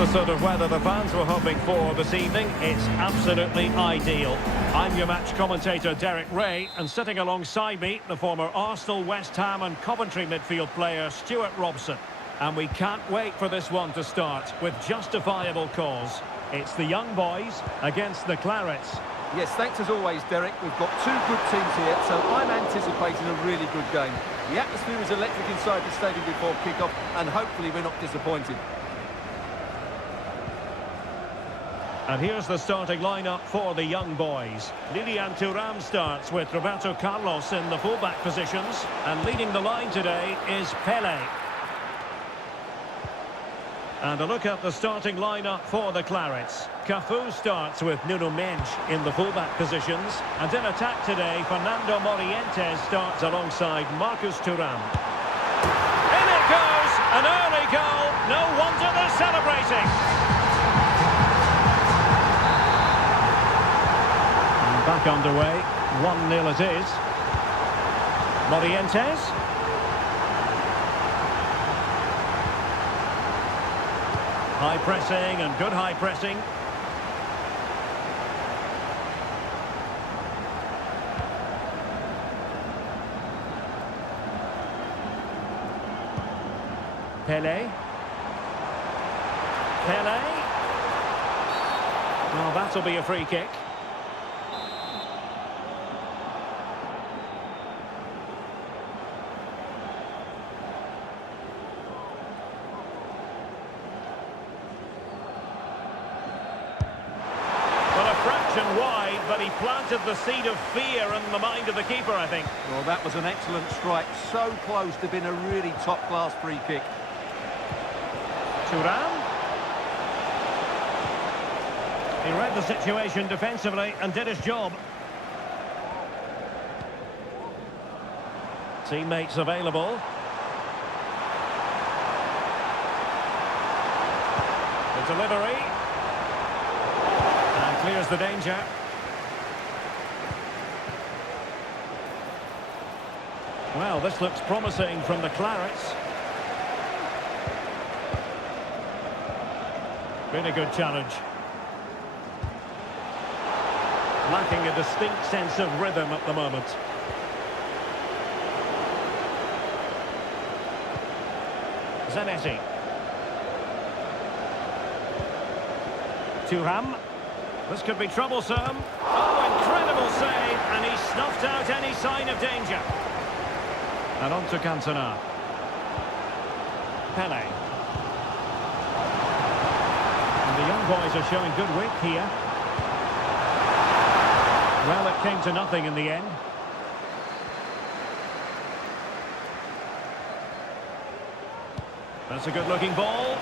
the sort of weather the fans were hoping for this evening. It's absolutely ideal. I'm your match commentator, Derek Ray, and sitting alongside me, the former Arsenal, West Ham and Coventry midfield player, Stuart Robson. And we can't wait for this one to start, with justifiable cause. It's the young boys against the Clarets. Yes, thanks as always, Derek. We've got two good teams here, so I'm anticipating a really good game. The atmosphere is electric inside the stadium before kick-off, and hopefully we're not disappointed. And here's the starting lineup for the young boys. Lilian Thuram starts with Roberto Carlos in the fullback positions, and leading the line today is Pele. And a look at the starting lineup for the Clarets. Cafu starts with Nuno Mendes in the fullback positions. And in attack today, Fernando Morientes starts alongside Marcus Thuram. In it goes! An early goal! No wonder they're celebrating! And back underway. 1-0 it is. Morientes. High pressing and good high pressing. Pele. Well, that'll be a free kick. Wide, but he planted the seed of fear in the mind of the keeper, I think. Well, that was an excellent strike. So close to being a really top-class free kick. Thuram. He read the situation defensively and did his job. Teammates available. The delivery. Clears the danger. Well, this looks promising from the Clarets. Really good challenge. Lacking a distinct sense of rhythm at the moment. Zanetti. Thuram. This could be troublesome. Oh, incredible save, and he snuffed out any sign of danger. And on to Cantona. Pele. And the young boys are showing good wit here. Well, it came to nothing in the end. That's a good-looking ball.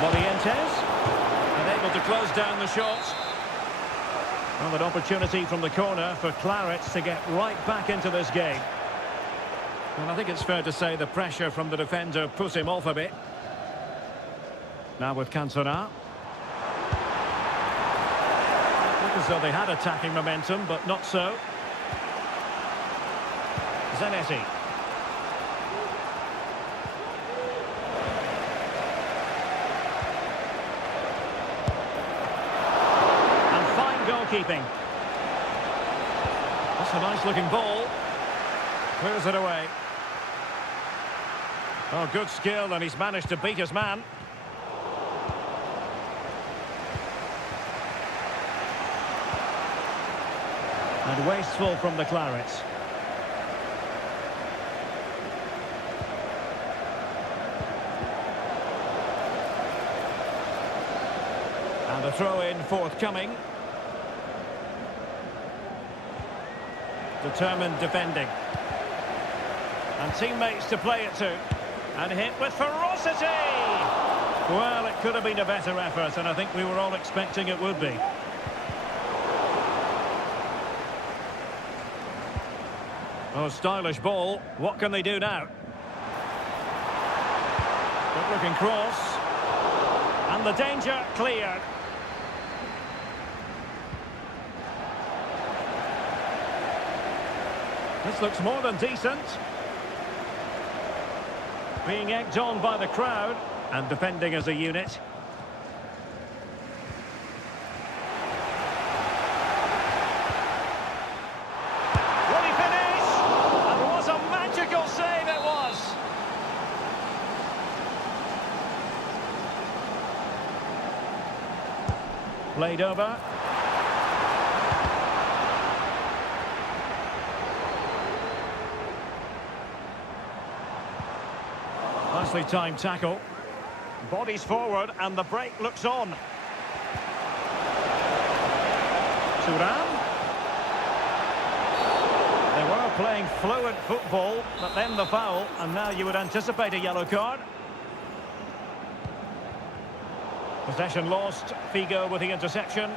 Morientes. Able to close down the shots. Well, an opportunity from the corner for Clarets to get right back into this game. Well, I think it's fair to say the pressure from the defender put him off a bit. Now with Cantona. Look as though they had attacking momentum, but not so. Zanetti. Goalkeeping. That's a nice looking ball. Clears it away. Oh, good skill, and he's managed to beat his man. And wasteful from the Clarets. And a throw-in forthcoming. Determined defending. And teammates to play it to. And hit with ferocity! Well, it could have been a better effort, and I think we were all expecting it would be. Oh, stylish ball. What can they do now? Good looking cross. And the danger cleared. This looks more than decent. Being egged on by the crowd and defending as a unit. Will he finish? And what a magical save it was! Played over. Nicely timed tackle. Bodies forward and the break looks on. Thuram. They were playing fluent football, but then the foul, and now you would anticipate a yellow card. Possession lost. Figo with the interception.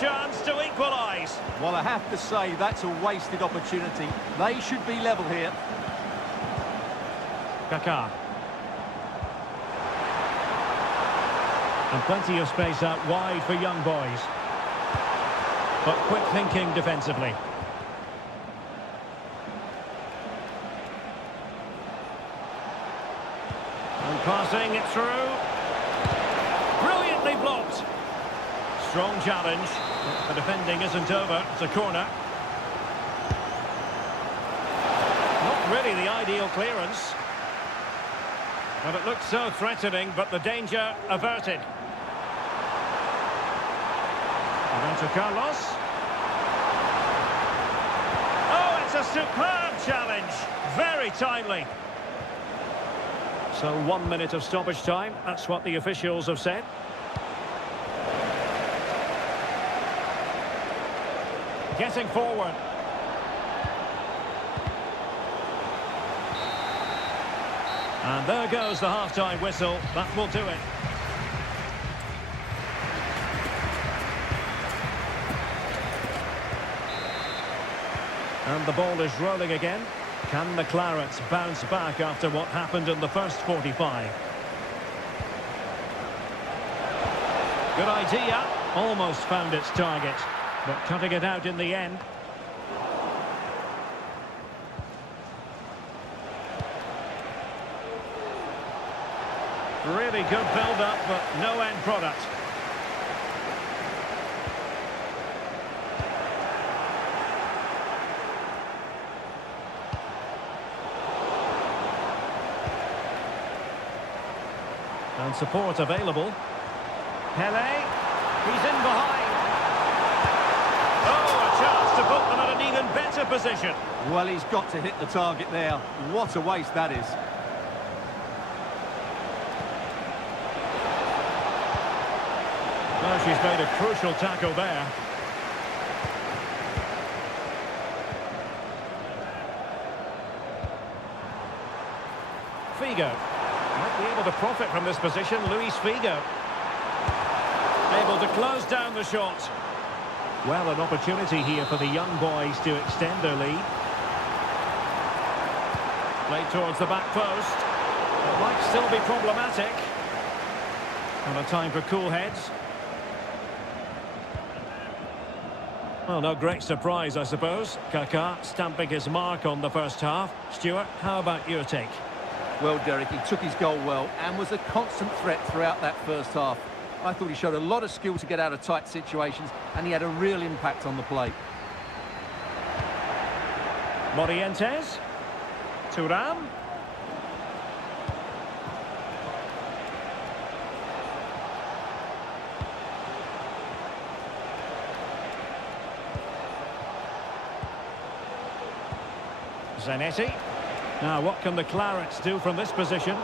Chance to equalise. Well, I have to say, that's a wasted opportunity. They should be level here. Kaká. And plenty of space out wide for young boys. But quick thinking defensively. And passing it through. Brilliantly blocked. Strong challenge. The defending isn't over. It's a corner. Not really the ideal clearance. Well, it looked so threatening, but the danger averted. Roberto Carlos. Oh, it's a superb challenge. Very timely. So 1 minute of stoppage time. That's what the officials have said. Getting forward. And there goes the half-time whistle. That will do it. And the ball is rolling again. Can the Clarets bounce back after what happened in the first 45? Good idea. Almost found its target, but cutting it out in the end. Really good build-up, but no end product. And support available. Pele, he's in behind. Oh, a chance to put them in an even better position. Well, he's got to hit the target there. What a waste that is. Well, she's made a crucial tackle there. Figo. Might be able to profit from this position, Luis Figo. Able to close down the shot. Well, an opportunity here for the young boys to extend their lead. Played towards the back post. It might still be problematic. And a time for cool heads. Well, no great surprise, I suppose. Kaká stamping his mark on the first half. Stuart, how about your take? Well, Derek, he took his goal well and was a constant threat throughout that first half. I thought he showed a lot of skill to get out of tight situations, and he had a real impact on the play. Morientes. Thuram. Zanetti. Now, what can the Clarets do from this position?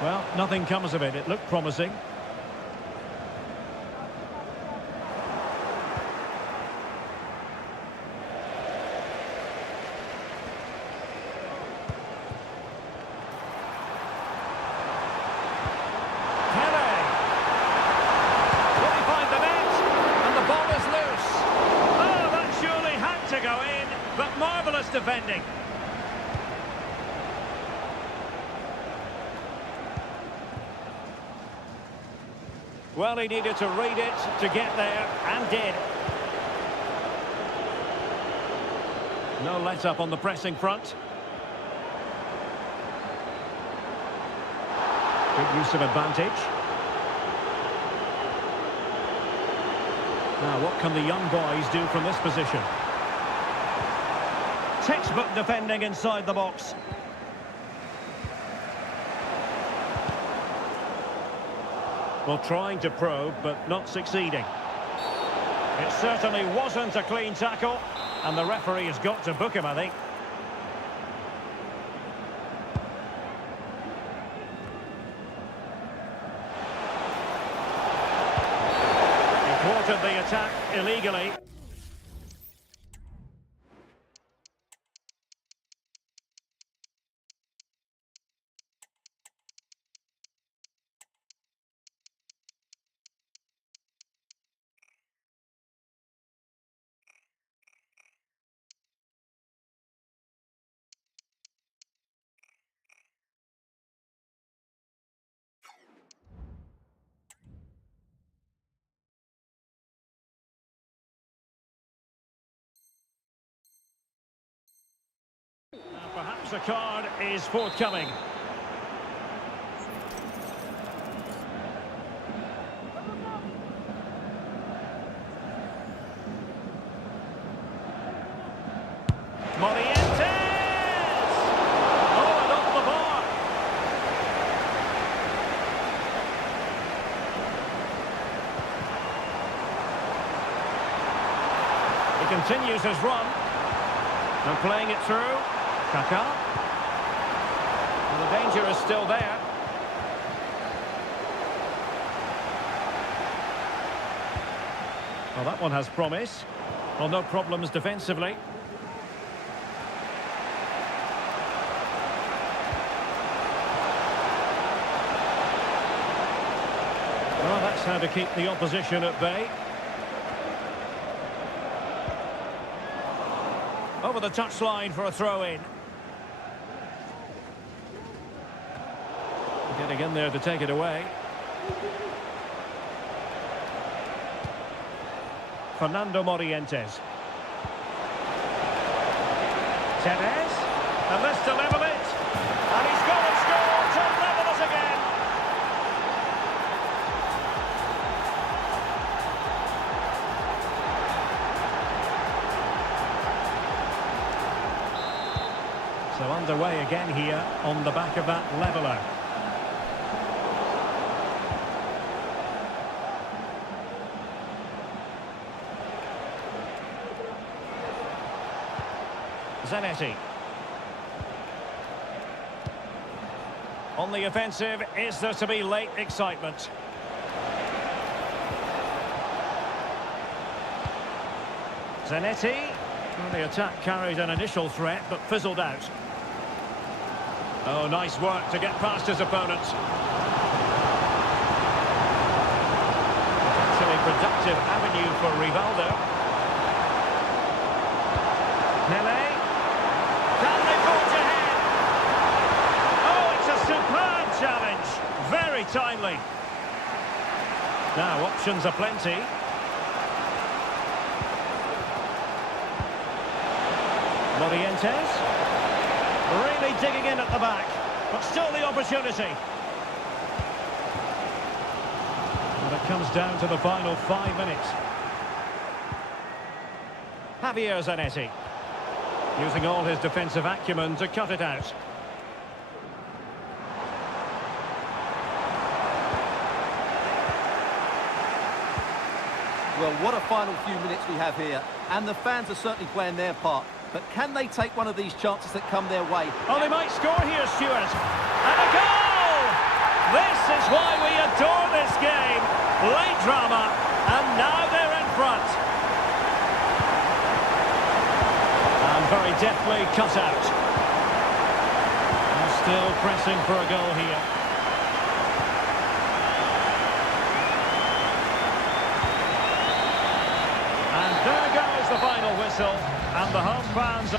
Well, nothing comes of it. It looked promising. Pele. Will he find the net? And the ball is loose. Oh, that surely had to go in, but marvellous defending. Well, he needed to read it to get there, and did. No let-up on the pressing front. Good use of advantage. Now, what can the young boys do from this position? Textbook defending inside the box. Well, trying to probe, but not succeeding. It certainly wasn't a clean tackle, and the referee has got to book him, I think. He thwarted the attack illegally. Perhaps a card is forthcoming. Morientes! Oh, and off the bar. He continues his run. And playing it through. Kaká. And the danger is still there. Well, that one has promise. Well, no problems defensively. Well, that's how to keep the opposition at bay. Over the touchline for a throw-in. Getting in there to take it away. Fernando Morientes. Tevez. And this to level it. And he's got to score to level it again. So underway again here on the back of that leveller. Zanetti. On the offensive, is there to be late excitement? Zanetti. Well, the attack carried an initial threat, but fizzled out. Oh, nice work to get past his opponent. Potentially productive avenue for Rivaldo. Pele. Can they forge ahead? Oh, it's a superb challenge. Very timely. Now, options are plenty. Morientes. Really digging in at the back, but still the opportunity. And it comes down to the final 5 minutes. Javier Zanetti. Using all his defensive acumen to cut it out. Well, what a final few minutes we have here. And the fans are certainly playing their part. But can they take one of these chances that come their way? Oh, they might score here, Stuart. And a goal! This is why we adore this game. Late drama, and now they're in front. And very deftly cut out. And still pressing for a goal here. And there goes the final whistle. And the home fans...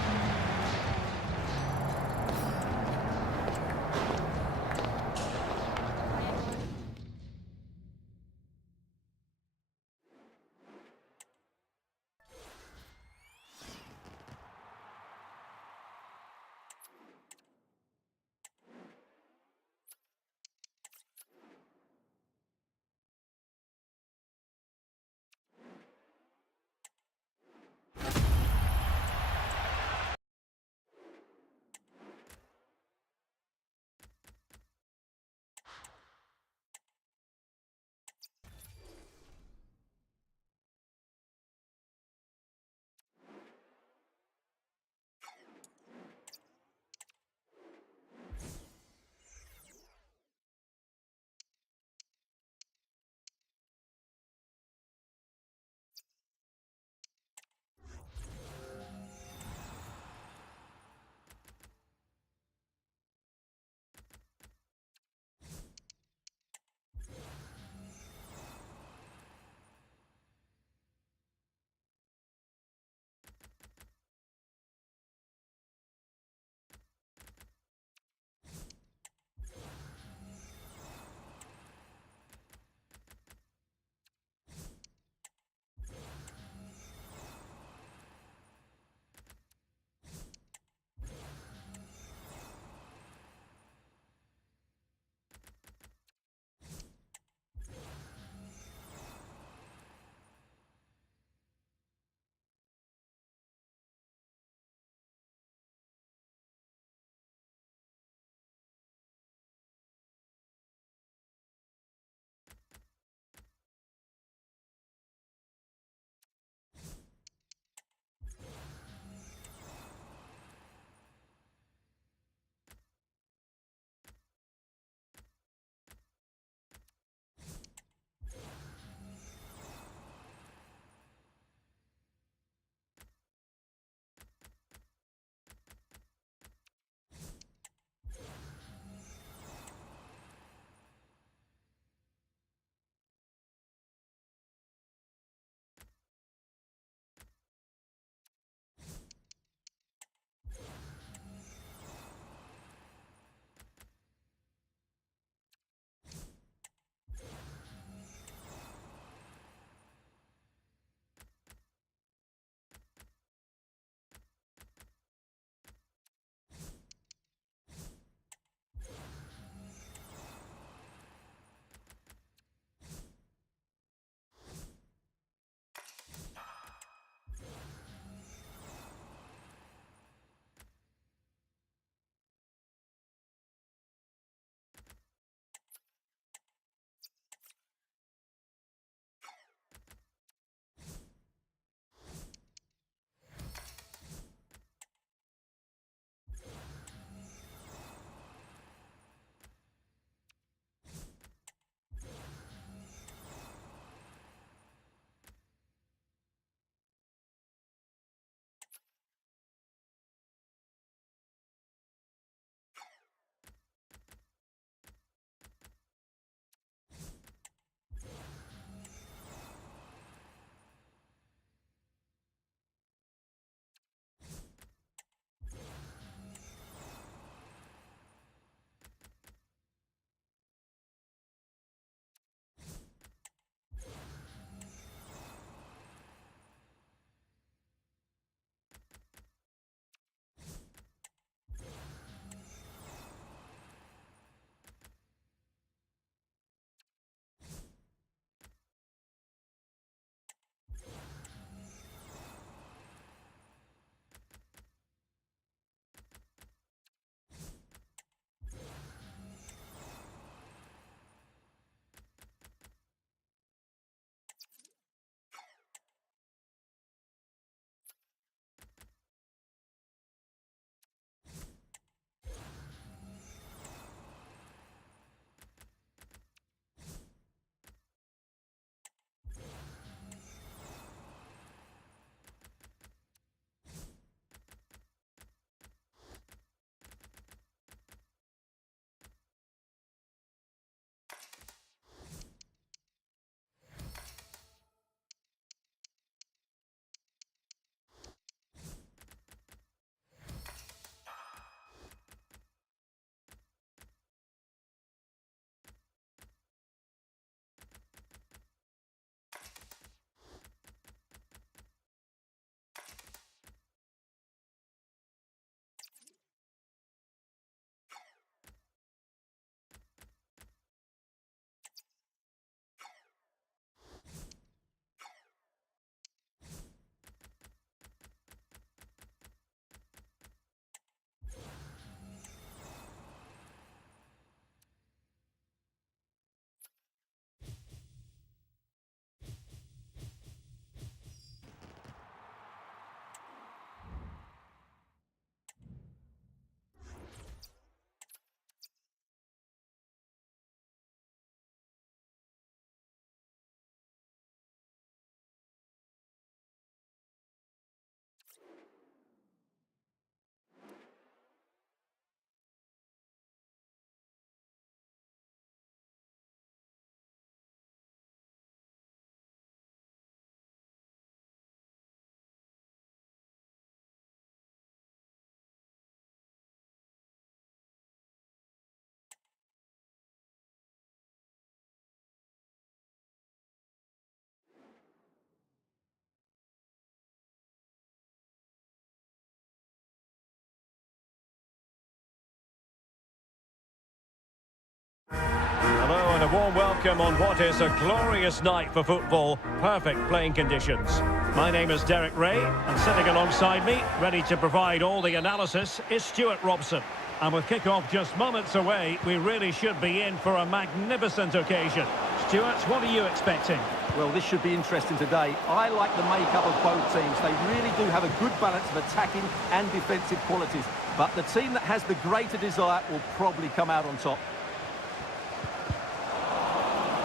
Hello and a warm welcome on what is a glorious night for football. Perfect playing conditions. My name is Derek Ray, and sitting alongside me, ready to provide all the analysis, is Stuart Robson. And with kick-off just moments away, we really should be in for a magnificent occasion. Stuart, what are you expecting? Well, this should be interesting today. I like the makeup of both teams. They really do have a good balance of attacking and defensive qualities. But the team that has the greater desire will probably come out on top.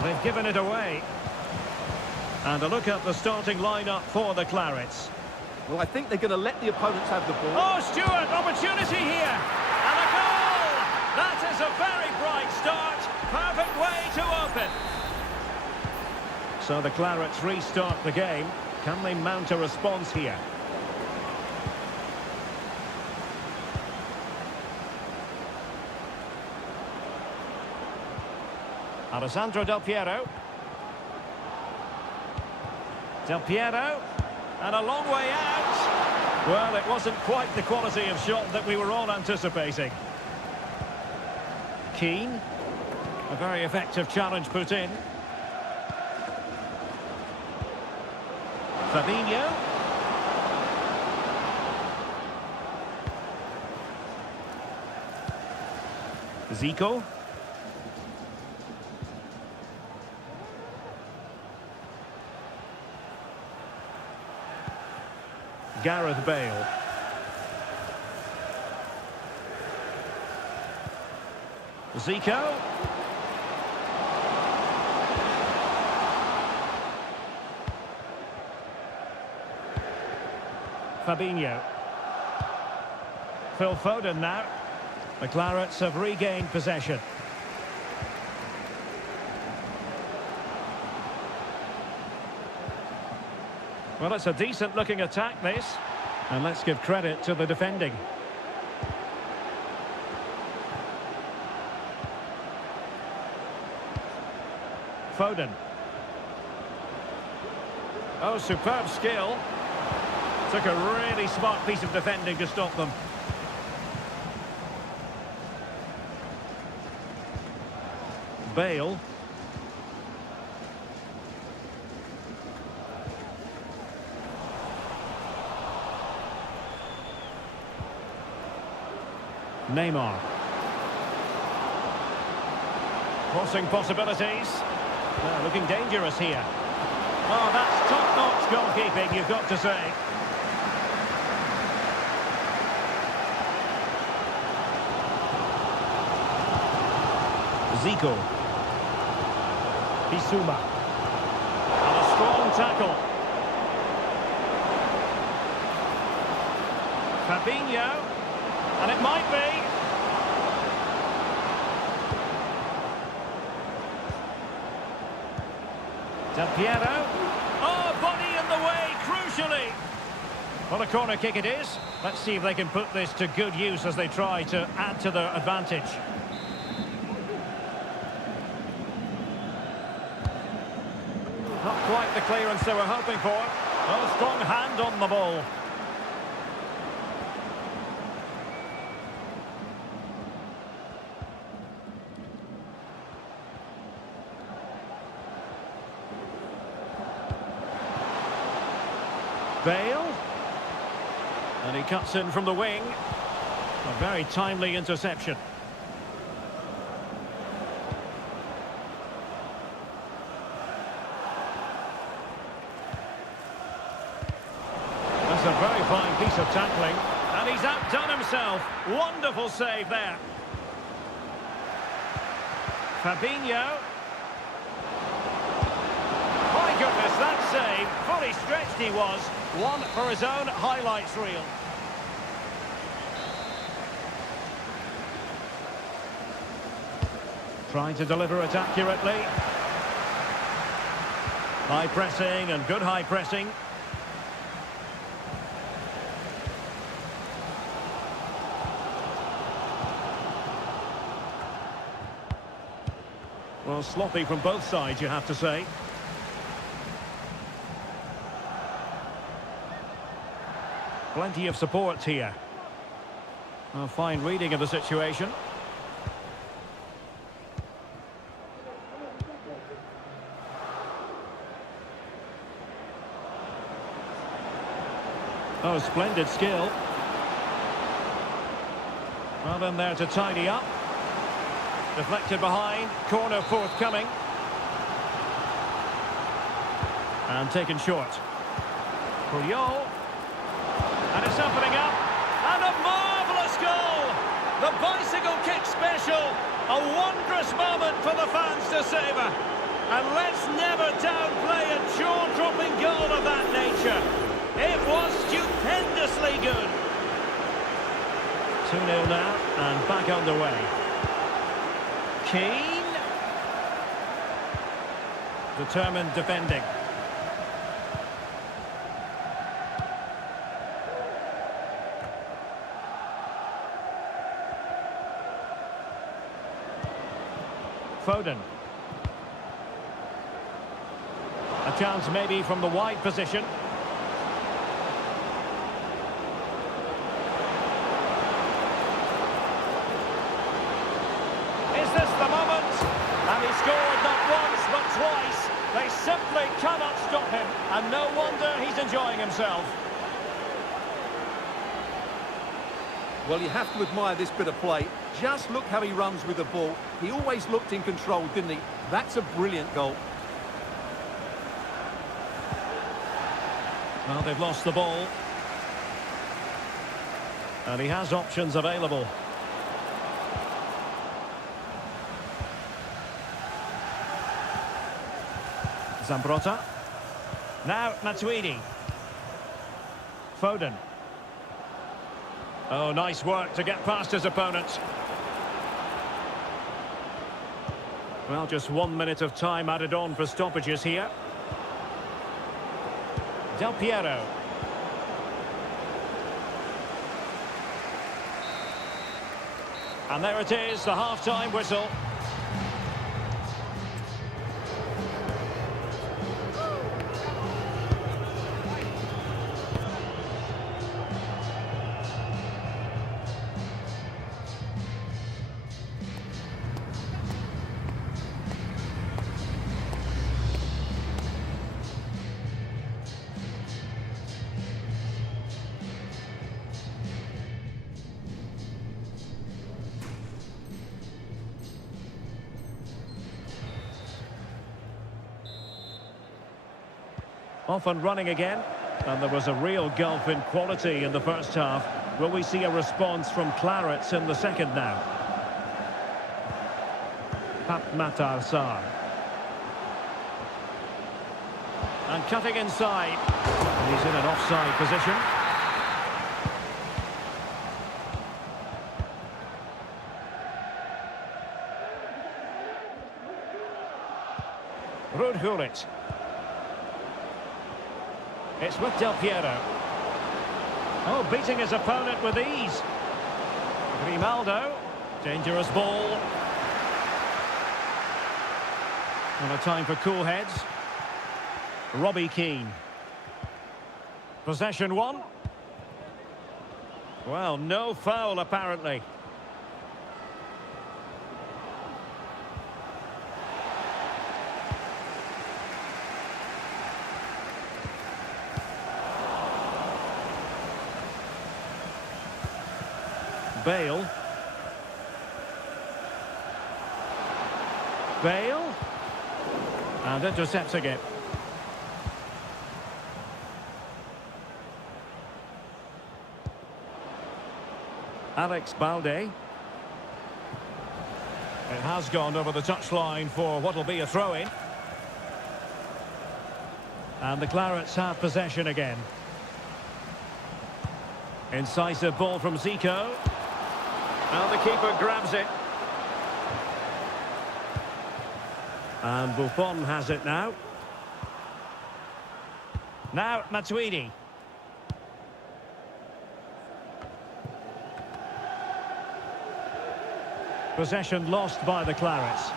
They've given it away. And a look at the starting lineup for the Clarets. Well, I think they're going to let the opponents have the ball. Oh, Stuart, opportunity here. And a goal! That is a very bright start. Perfect way to open. So the Clarets restart the game. Can they mount a response here? Alessandro Del Piero. Del Piero. And a long way out. Well, it wasn't quite the quality of shot that we were all anticipating. Keane. A very effective challenge put in. Fabinho. Zico. Gareth Bale. Zico. Fabinho. Phil Foden now. The Clarets have regained possession. Well, it's a decent-looking attack, this. And let's give credit to the defending. Foden. Oh, superb skill. Took a really smart piece of defending to stop them. Bale. Neymar. Crossing possibilities. Looking dangerous here. Oh, that's top-notch goalkeeping, you've got to say. Zico. Bissouma. And a strong tackle. Fabinho. And it might be. Del Piero. Oh, body in the way, crucially. Well, a corner kick it is. Let's see if they can put this to good use as they try to add to their advantage. Not quite the clearance they were hoping for. Oh, strong hand on the ball. Bale. And he cuts in from the wing. A very timely interception. That's a very fine piece of tackling. And he's outdone himself. Wonderful save there. Fabinho. My goodness, that save. Fully stretched he was. One for his own highlights reel. Trying to deliver it accurately. High pressing and good high pressing. Well, sloppy from both sides, you have to say. Plenty of support here. A fine reading of the situation. Oh, splendid skill. Well, then there to tidy up. Deflected behind, corner forthcoming. And taken short. Puyol. And it's opening up. And a marvellous goal! The bicycle kick special. A wondrous moment for the fans to savour. And let's never downplay a jaw-dropping goal of that nature. It was stupendously good. 2-0 now, and back underway. Keane. Determined defending. Foden. A chance maybe from the wide position. Is this the moment? And he scored not once but twice. They simply cannot stop him. And no wonder he's enjoying himself. Well, you have to admire this bit of play. Just look how he runs with the ball. He always looked in control, didn't he? That's a brilliant goal. Well, they've lost the ball. And he has options available. Zambrotta. Now Matuidi. Foden. Oh, nice work to get past his opponent. Well, just 1 minute of time added on for stoppages here. Del Piero. And there it is, the half-time whistle. Off and running again, and there was a real gulf in quality in the first half. Will we see a response from Clarets in the second now? Matar Sarr. And cutting inside. And he's in an offside position. Roat. It's with Del Piero. Oh, beating his opponent with ease. Grimaldo. Dangerous ball. And a time for cool heads. Robbie Keane. Possession one. Well, no foul apparently. Bale. And intercepting it. Alex Balde. It has gone over the touchline for what will be a throw-in. And the Clarets have possession again. Incisive ball from Zico. And the keeper grabs it. And Buffon has it now. Now Matuidi. Possession lost by the Clarets.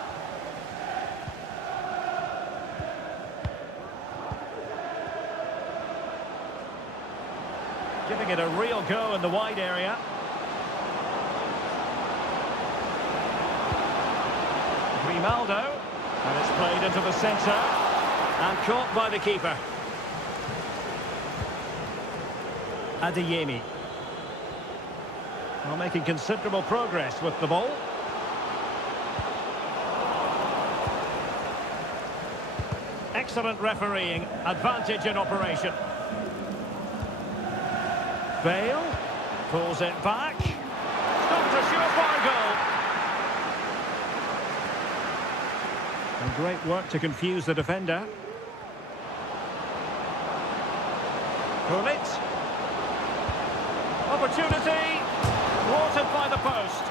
Giving it a real go in the wide area. Grimaldo. And it's played into the centre. And caught by the keeper. Adeyemi. Well, making considerable progress with the ball. Excellent refereeing, advantage in operation. Bale pulls it back. Stopped a surefire goal. And great work to confuse the defender. Roat. Opportunity. Thwarted by the post.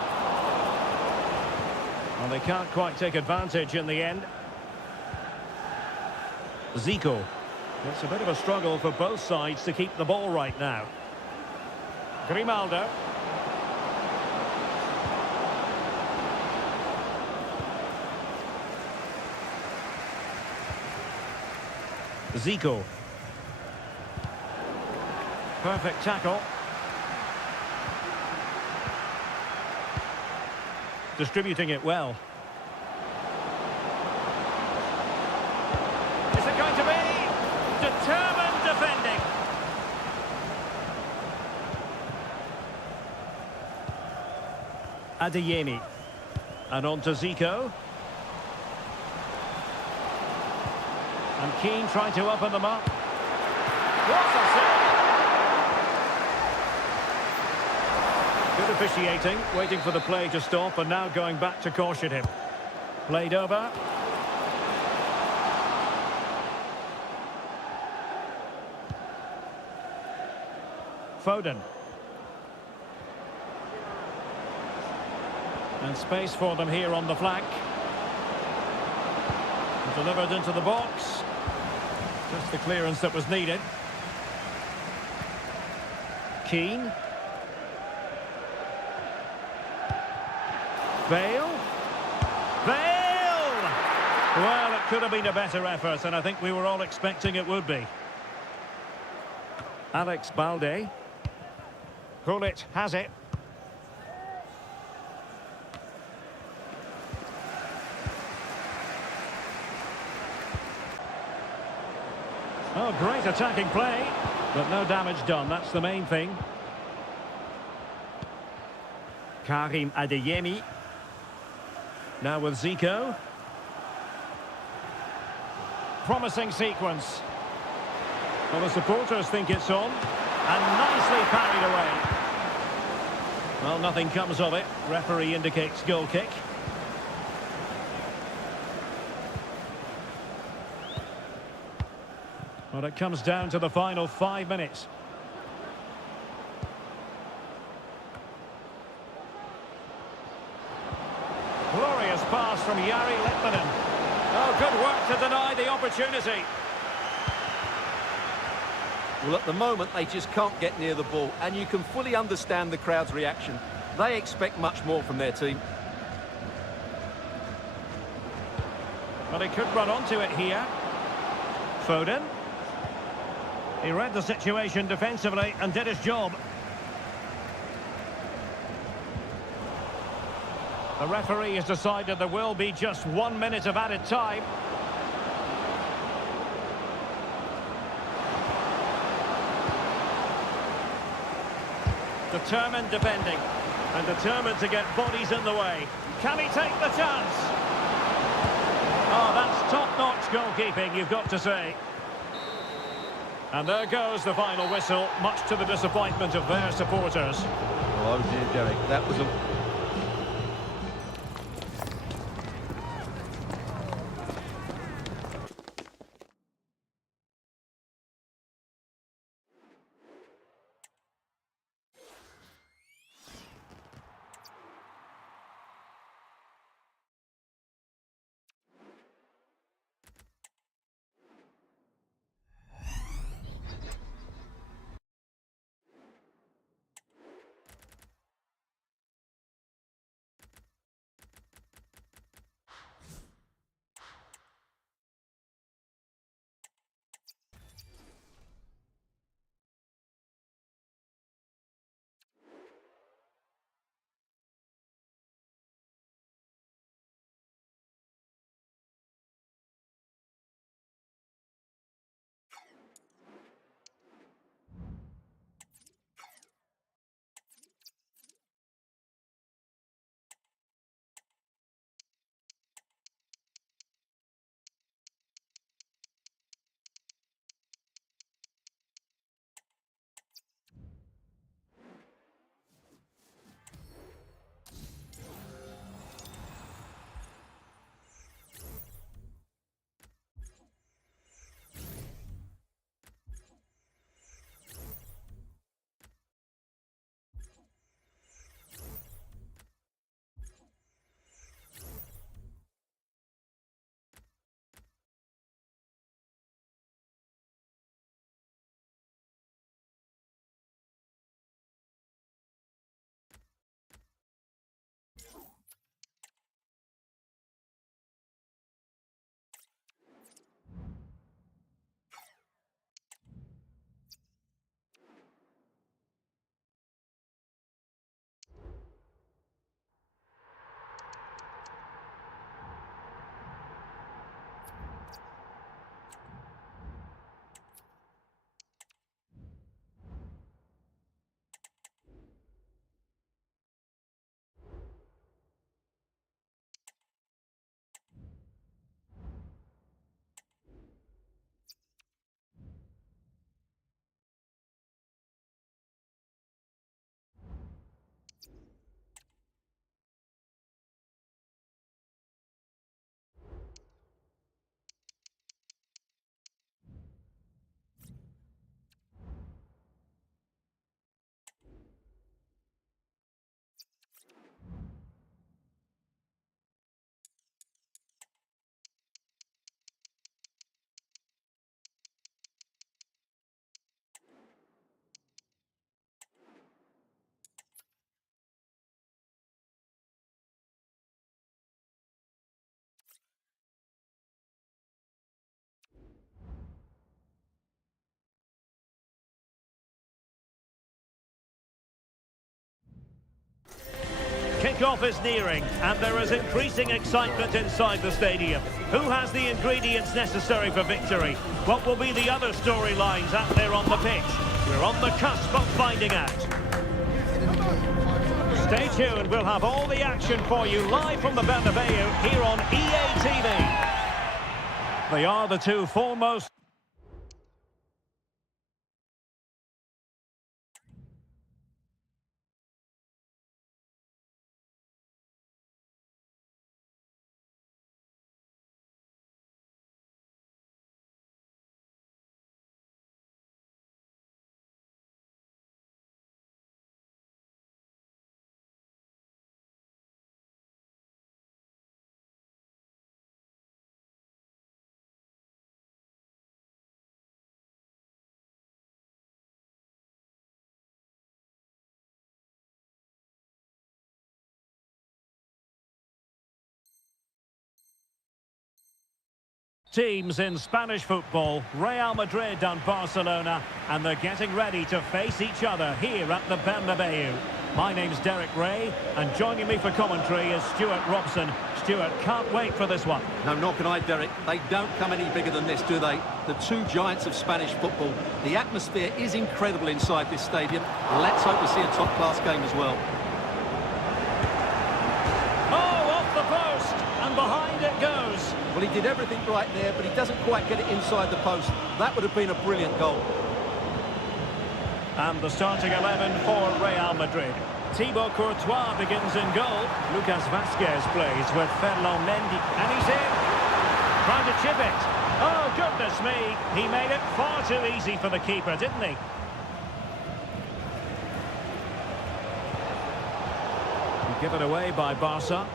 Well, they can't quite take advantage in the end. Zico. It's a bit of a struggle for both sides to keep the ball right now. Grimaldo. Zico. Perfect tackle. Distributing it well. Is it going to be? Determined defending. Adeyemi. And on to Zico. And Keane trying to open them up. What a save! Good officiating, waiting for the play to stop and now going back to caution him. Played over. Foden. And space for them here on the flank. Delivered into the box. Just the clearance that was needed. Keane. Bale. Bale! Well, it could have been a better effort, and I think we were all expecting it would be. Alex Balde. Roat has it. Oh, great attacking play, but no damage done. That's the main thing. Karim Adeyemi. Now with Zico. Promising sequence. Well, the supporters think it's on. And nicely parried away. Well, nothing comes of it. Referee indicates goal kick. Well, it comes down to the final 5 minutes. Glorious pass from Jari Litmanen. Oh, good work to deny the opportunity. Well, at the moment, they just can't get near the ball, and you can fully understand the crowd's reaction. They expect much more from their team. Well, he could run onto it here. Foden. He read the situation defensively and did his job. The referee has decided there will be just 1 minute of added time. Determined defending and determined to get bodies in the way. Can he take the chance? Oh, that's top-notch goalkeeping, you've got to say. And there goes the final whistle, much to the disappointment of their supporters. Oh dear, Derek, that was a Kick-off is nearing, and there is increasing excitement inside the stadium. Who has the ingredients necessary for victory? What will be the other storylines out there on the pitch? We're on the cusp of finding out. Stay tuned, we'll have all the action for you live from the Bernabeu here on EA TV. They are the two foremost teams in Spanish football, Real Madrid and Barcelona, and they're getting ready to face each other here at the Bernabeu. My name's Derek Ray, and joining me for commentary is Stuart Robson. Stuart, can't wait for this one. No, nor can I, Derek. They don't come any bigger than this, do they? The two giants of Spanish football. The atmosphere is incredible inside this stadium. Let's hope we see a top-class game as well. Oh, off the post, and behind it goes. Well, he did everything right there, but he doesn't quite get it inside the post. That would have been a brilliant goal. And the starting 11 for Real Madrid. Thibaut Courtois begins in goal. Lucas Vazquez plays with Ferland Mendy. And he's in. Trying to chip it. Oh, goodness me. He made it far too easy for the keeper, didn't he? Given away by Barca.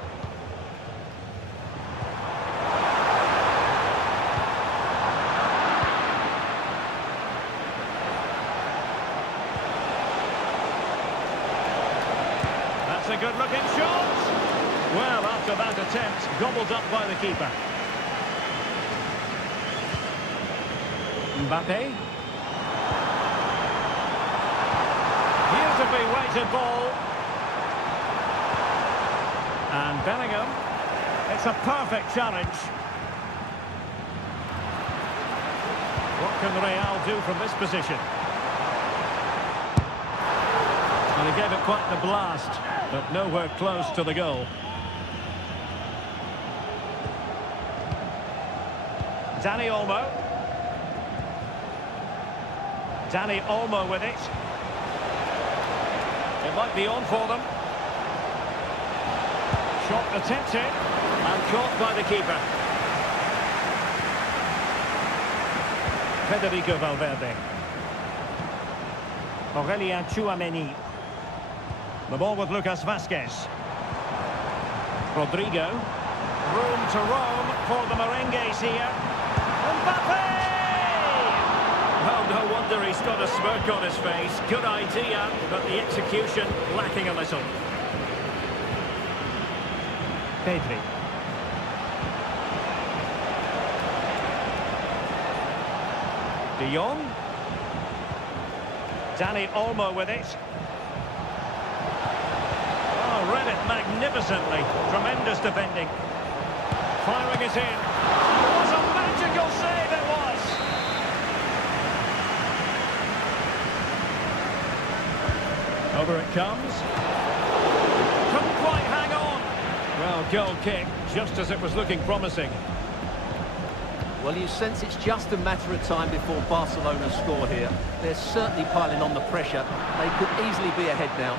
That's a good-looking shot. Well, after that attempt, gobbled up by the keeper. Mbappe. Beautifully weighted ball. And Bellingham. It's a perfect challenge. What can Real do from this position? And he gave it quite the blast, but nowhere close to the goal. Dani Olmo. Dani Olmo with it. It might be on for them. Shot attempted and caught by the keeper. Federico Valverde. Aurélien Tchouameni. The ball with Lucas Vazquez. Rodrigo. Room to roam for the merengues here. Mbappe! Well, no wonder he's got a smirk on his face. Good idea, but the execution lacking a little. Pedri. De Jong. Dani Olmo with it. Oh, read it magnificently. Tremendous defending. Firing it in. What a magical save it was! Over it comes. Couldn't quite hang on. Well, goal kick, just as it was looking promising. Well, you sense it's just a matter of time before Barcelona score here. They're certainly piling on the pressure. They could easily be ahead now.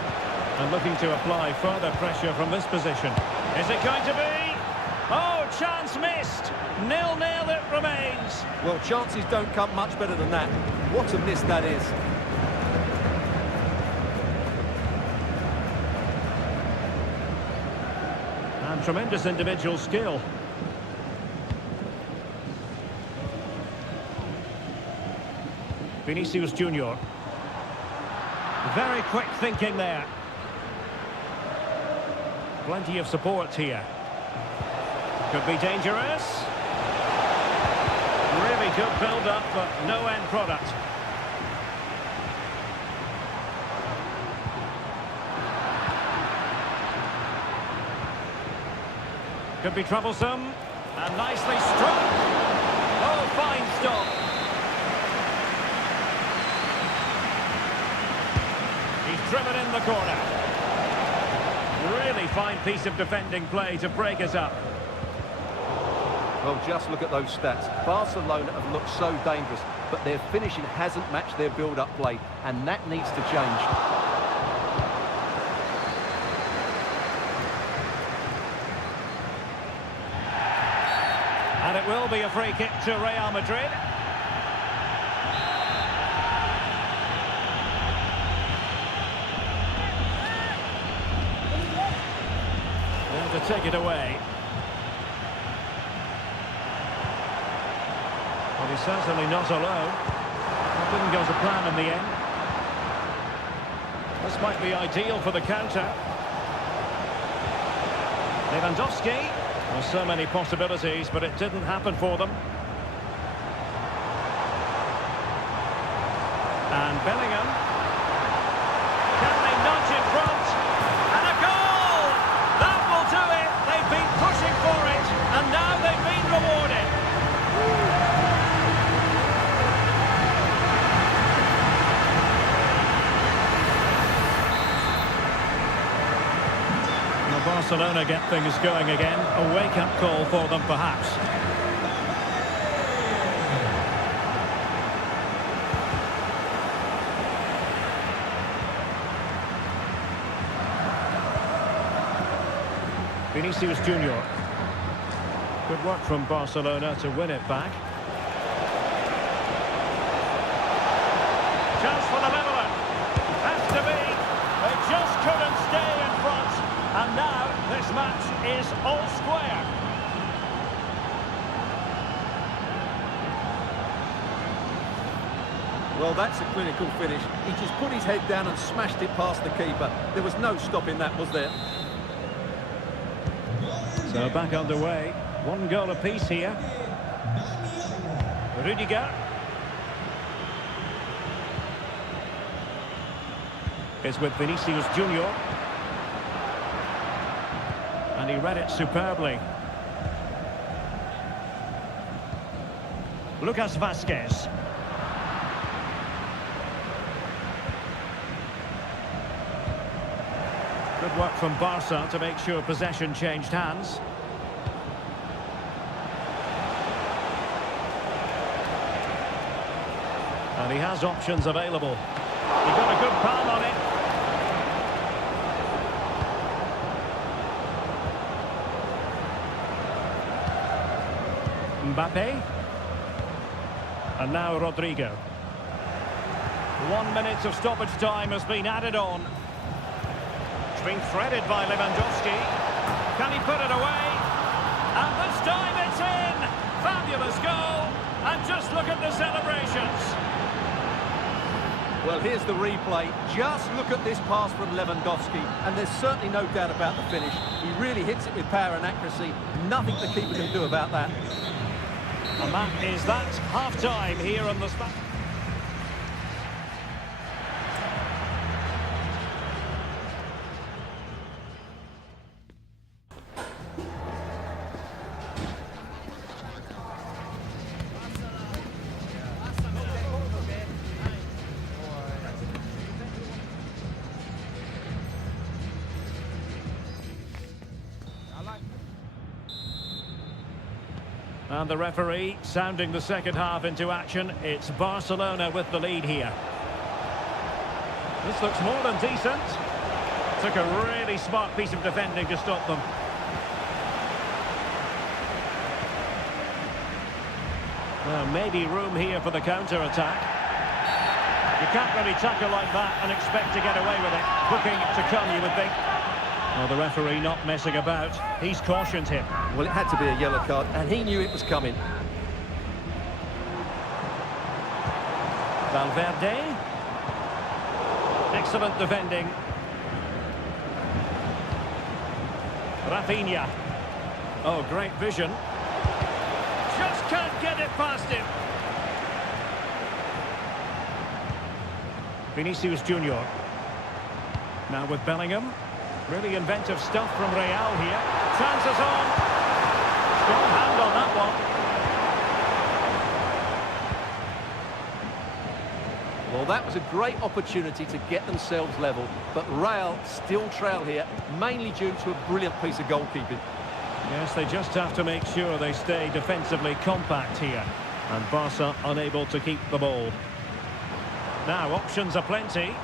And looking to apply further pressure from this position. Is it going to be? Oh, chance missed. 0-0 it remains. Well, chances don't come much better than that. What a miss that is. And tremendous individual skill. Vinicius Junior. Very quick thinking there. Plenty of support here. Could be dangerous. Really good build-up, but no end product. Could be troublesome. And nicely struck. Oh, fine stop. He's driven in the corner. Really fine piece of defending play to break us up. Well, just look at those stats. Barcelona have looked so dangerous, but their finishing hasn't matched their build-up play, and that needs to change. And it will be a free kick to Real Madrid. And to take it away. But he's certainly not alone. It didn't go to plan in the end. This might be ideal for the counter. Lewandowski. Well, so many possibilities, but it didn't happen for them. And Bellingham. Can they nudge in front? And a goal! That will do it! They've been pushing for it, and now they've been rewarded. Barcelona get things going again. A wake-up call for them, perhaps. Vinicius Junior. Good work from Barcelona to win it back. Chance for the leveller. Has to be. They just couldn't stay in front. And now this match is all square. Well, that's a clinical finish. He just put his head down and smashed it past the keeper. There was no stopping that, was there? So back underway. One goal apiece here. Rudiger. Is with Vinicius Junior. And he read it superbly. Lucas Vazquez. Good work from Barca to make sure possession changed hands. And he has options available. He got a good palm on it. Mbappe. And now Rodrigo. 1 minute of stoppage time has been added on. It's been threaded by Lewandowski. Can he put it away? And this time it's in! Fabulous goal! And just look at the celebrations. Well, here's the replay. Just look at this pass from Lewandowski, and there's certainly no doubt about the finish. He really hits it with power and accuracy. Nothing the keeper can do about that. And that is that half-time here on the spot. And the referee sounding the second half into action. It's Barcelona with the lead here. This looks more than decent. Took a really smart piece of defending to stop them. Well, maybe room here for the counter-attack. You can't really tackle like that and expect to get away with it. Booking to come, you would think. Well, the referee not messing about. He's cautioned him. Well, it had to be a yellow card, and he knew it was coming. Valverde. Excellent defending. Rafinha. Oh, great vision. Just can't get it past him. Vinicius Junior. Now with Bellingham. Really inventive stuff from Real here. Chances on. Strong hand on that one. Well, that was a great opportunity to get themselves level, but Real still trail here, mainly due to a brilliant piece of goalkeeping. Yes, they just have to make sure they stay defensively compact here. And Barca unable to keep the ball. Now, options are plenty.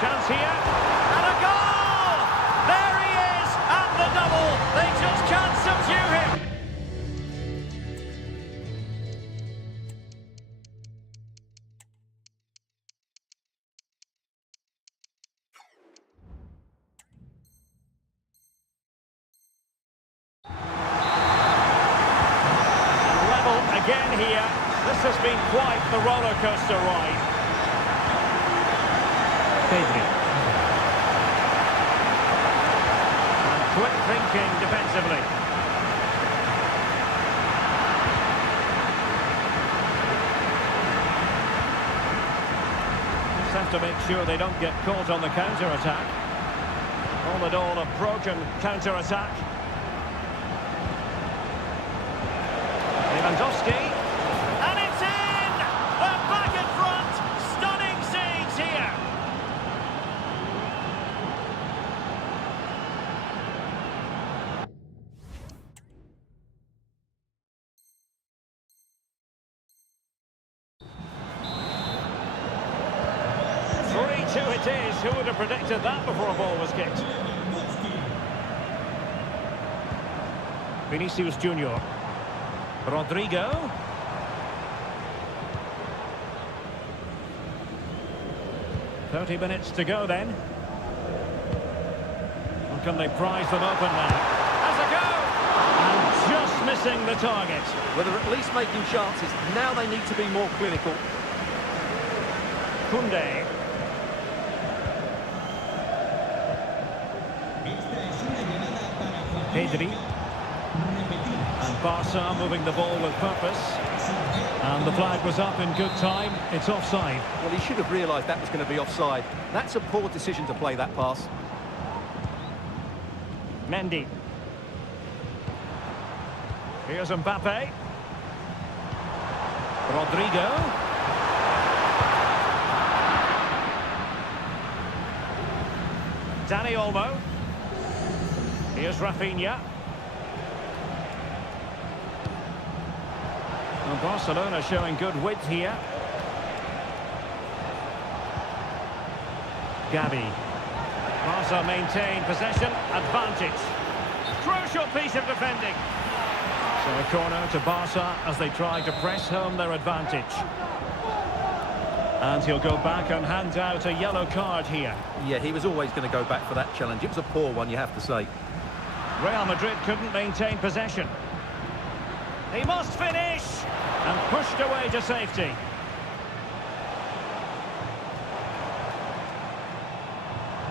Chance here. And a goal! There he is at the double. They just can't subdue him. Again here, this has been quite the roller coaster ride. Pedri. And quick thinking defensively. Just have to make sure they don't get caught on the counter-attack. All in all, a broken counter-attack. Lewandowski, and it's in! They're back in front! Stunning saves here! Three-two it is. Who would have predicted that before a ball was kicked? Vinicius Junior. Rodrigo. "30 minutes to go then. Or can they prise them open now? Has a go! And just missing the target. Well, they're at least making chances. Now they need to be more clinical. Koundé. Pedri. And Barca moving the ball with purpose. And the flag was up in good time. It's offside. Well, he should have realised that was going to be offside. That's a poor decision to play that pass. Mendy. Here's Mbappe. Rodrigo. Dani Olmo. Here's Rafinha. And Barcelona showing good width here. Gavi. Barca maintain possession, advantage. Crucial piece of defending. So a corner to Barca as they try to press home their advantage. And he'll go back and hand out a yellow card here. Yeah, he was always going to go back for that challenge. It was a poor one, you have to say. Real Madrid couldn't maintain possession. He must finish! And pushed away to safety.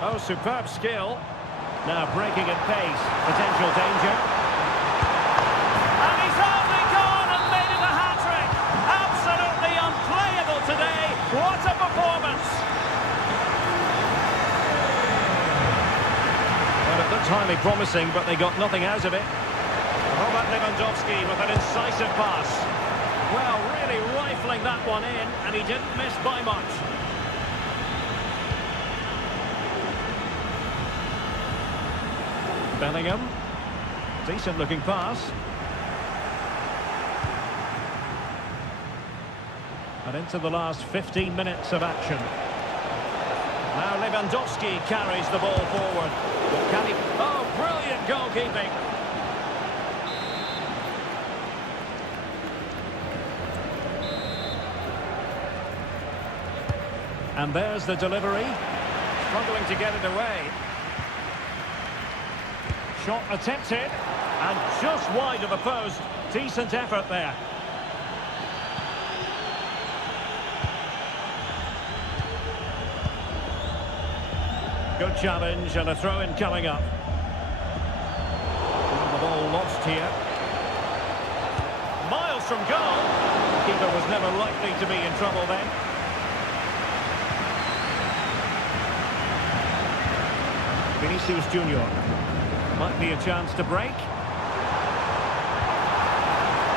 Oh, superb skill. Now breaking at pace. Potential danger. And he's only gone and made it a hat-trick. Absolutely unplayable today. What a performance. Well, it looked highly promising, but they got nothing out of it. Robert Lewandowski with an incisive pass. Well, really rifling that one in, and he didn't miss by much. Bellingham. Decent looking pass. And into the last 15 minutes of action. Now Lewandowski carries the ball forward. Can he... Oh, brilliant goalkeeping. And there's the delivery. Struggling to get it away. Shot attempted. And just wide of the post. Decent effort there. Good challenge and a throw-in coming up. And the ball lost here. Miles from goal. The keeper was never likely to be in trouble then. Vinicius Junior. Might be a chance to break.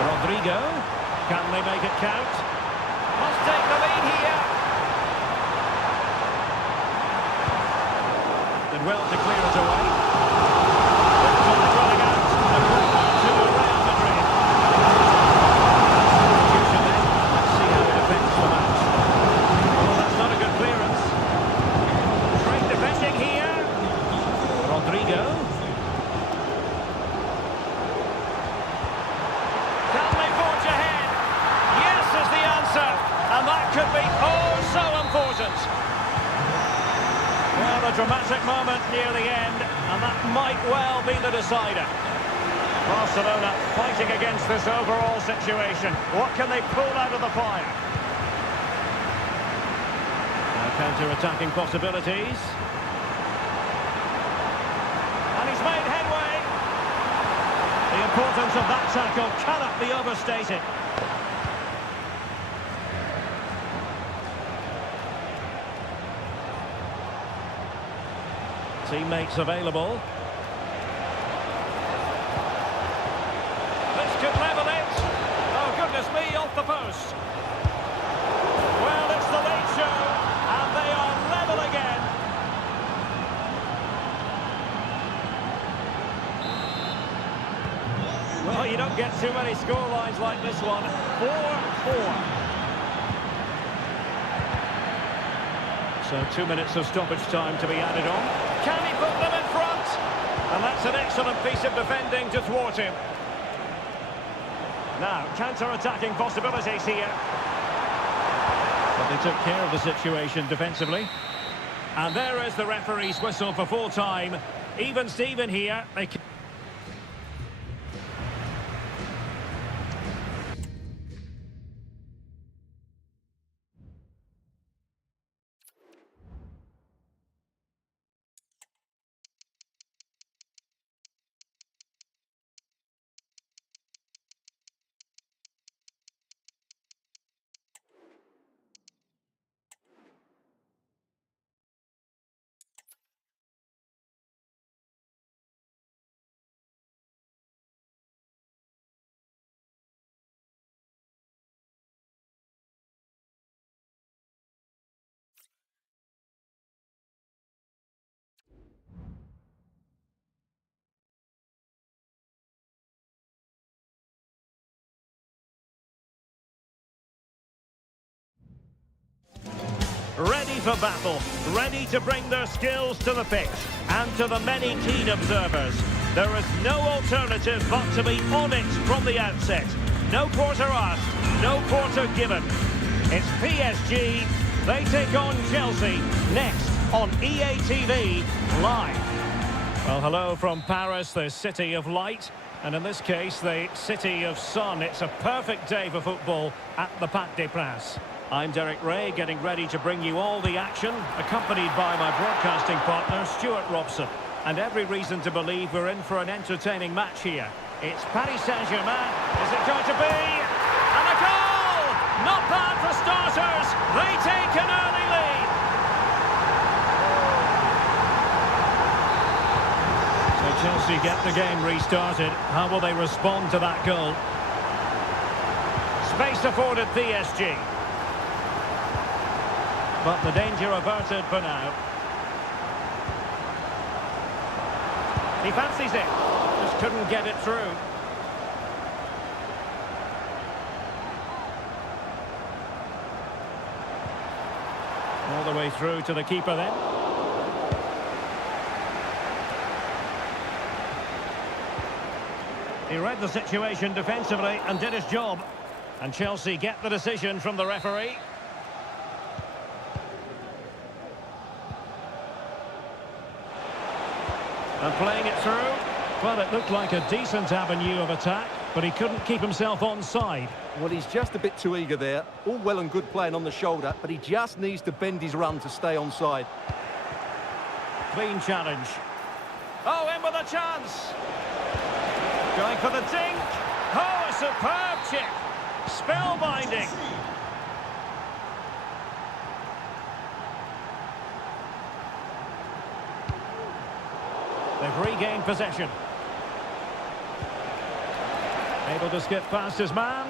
Rodrigo. Can they make it count? Must take the lead here. Did well to clear it away. With time running out. The corner to Real Madrid. Substitution then. Let's see how it affects the match. Oh, that's not a good clearance. Great defending here. Rodrigo. Can they forge ahead? Yes is the answer. And that could be oh so important. Well, a dramatic moment near the end, and that might well be the decider. Barcelona fighting against this overall situation. What can they pull out of the fire? Now counter-attacking possibilities. And he's made headway. The importance of that tackle cannot be overstated. Teammates available. This could level it. Oh, goodness me, off the post. Well, it's the late show, and they are level again. Well, you don't get too many scorelines like this one. 4-4. So 2 minutes of stoppage time to be added on. Can he put them in front? And that's an excellent piece of defending to thwart him. Now, counter-attacking possibilities here. But they took care of the situation defensively. And there is the referee's whistle for full time. Even Steven here. They ready for battle, ready to bring their skills to the pitch. And to the many keen observers, there is no alternative but to be on it from the outset. No quarter asked, no quarter given. It's PSG, they take on Chelsea, next on EA TV Live. Well, hello from Paris, the city of light. And in this case, the city of sun. It's a perfect day for football at the Parc des Princes. I'm Derek Ray, getting ready to bring you all the action, accompanied by my broadcasting partner, Stuart Robson. And every reason to believe we're in for an entertaining match here. It's Paris Saint-Germain. Is it going to be? And a goal! Not bad for starters. They take an early lead. So Chelsea get the game restarted. How will they respond to that goal? Space afforded PSG. But the danger averted for now. He fancies it. Just couldn't get it through. All the way through to the keeper then. He read the situation defensively and did his job. And Chelsea get the decision from the referee. And playing it through. Well, it looked like a decent avenue of attack, but he couldn't keep himself onside. Well, he's just a bit too eager there. All well and good playing on the shoulder, but he just needs to bend his run to stay onside. Clean challenge. Oh, in with a chance. Going for the dink. Oh, a superb chip. Spellbinding. They've regained possession. Able to skip past his man.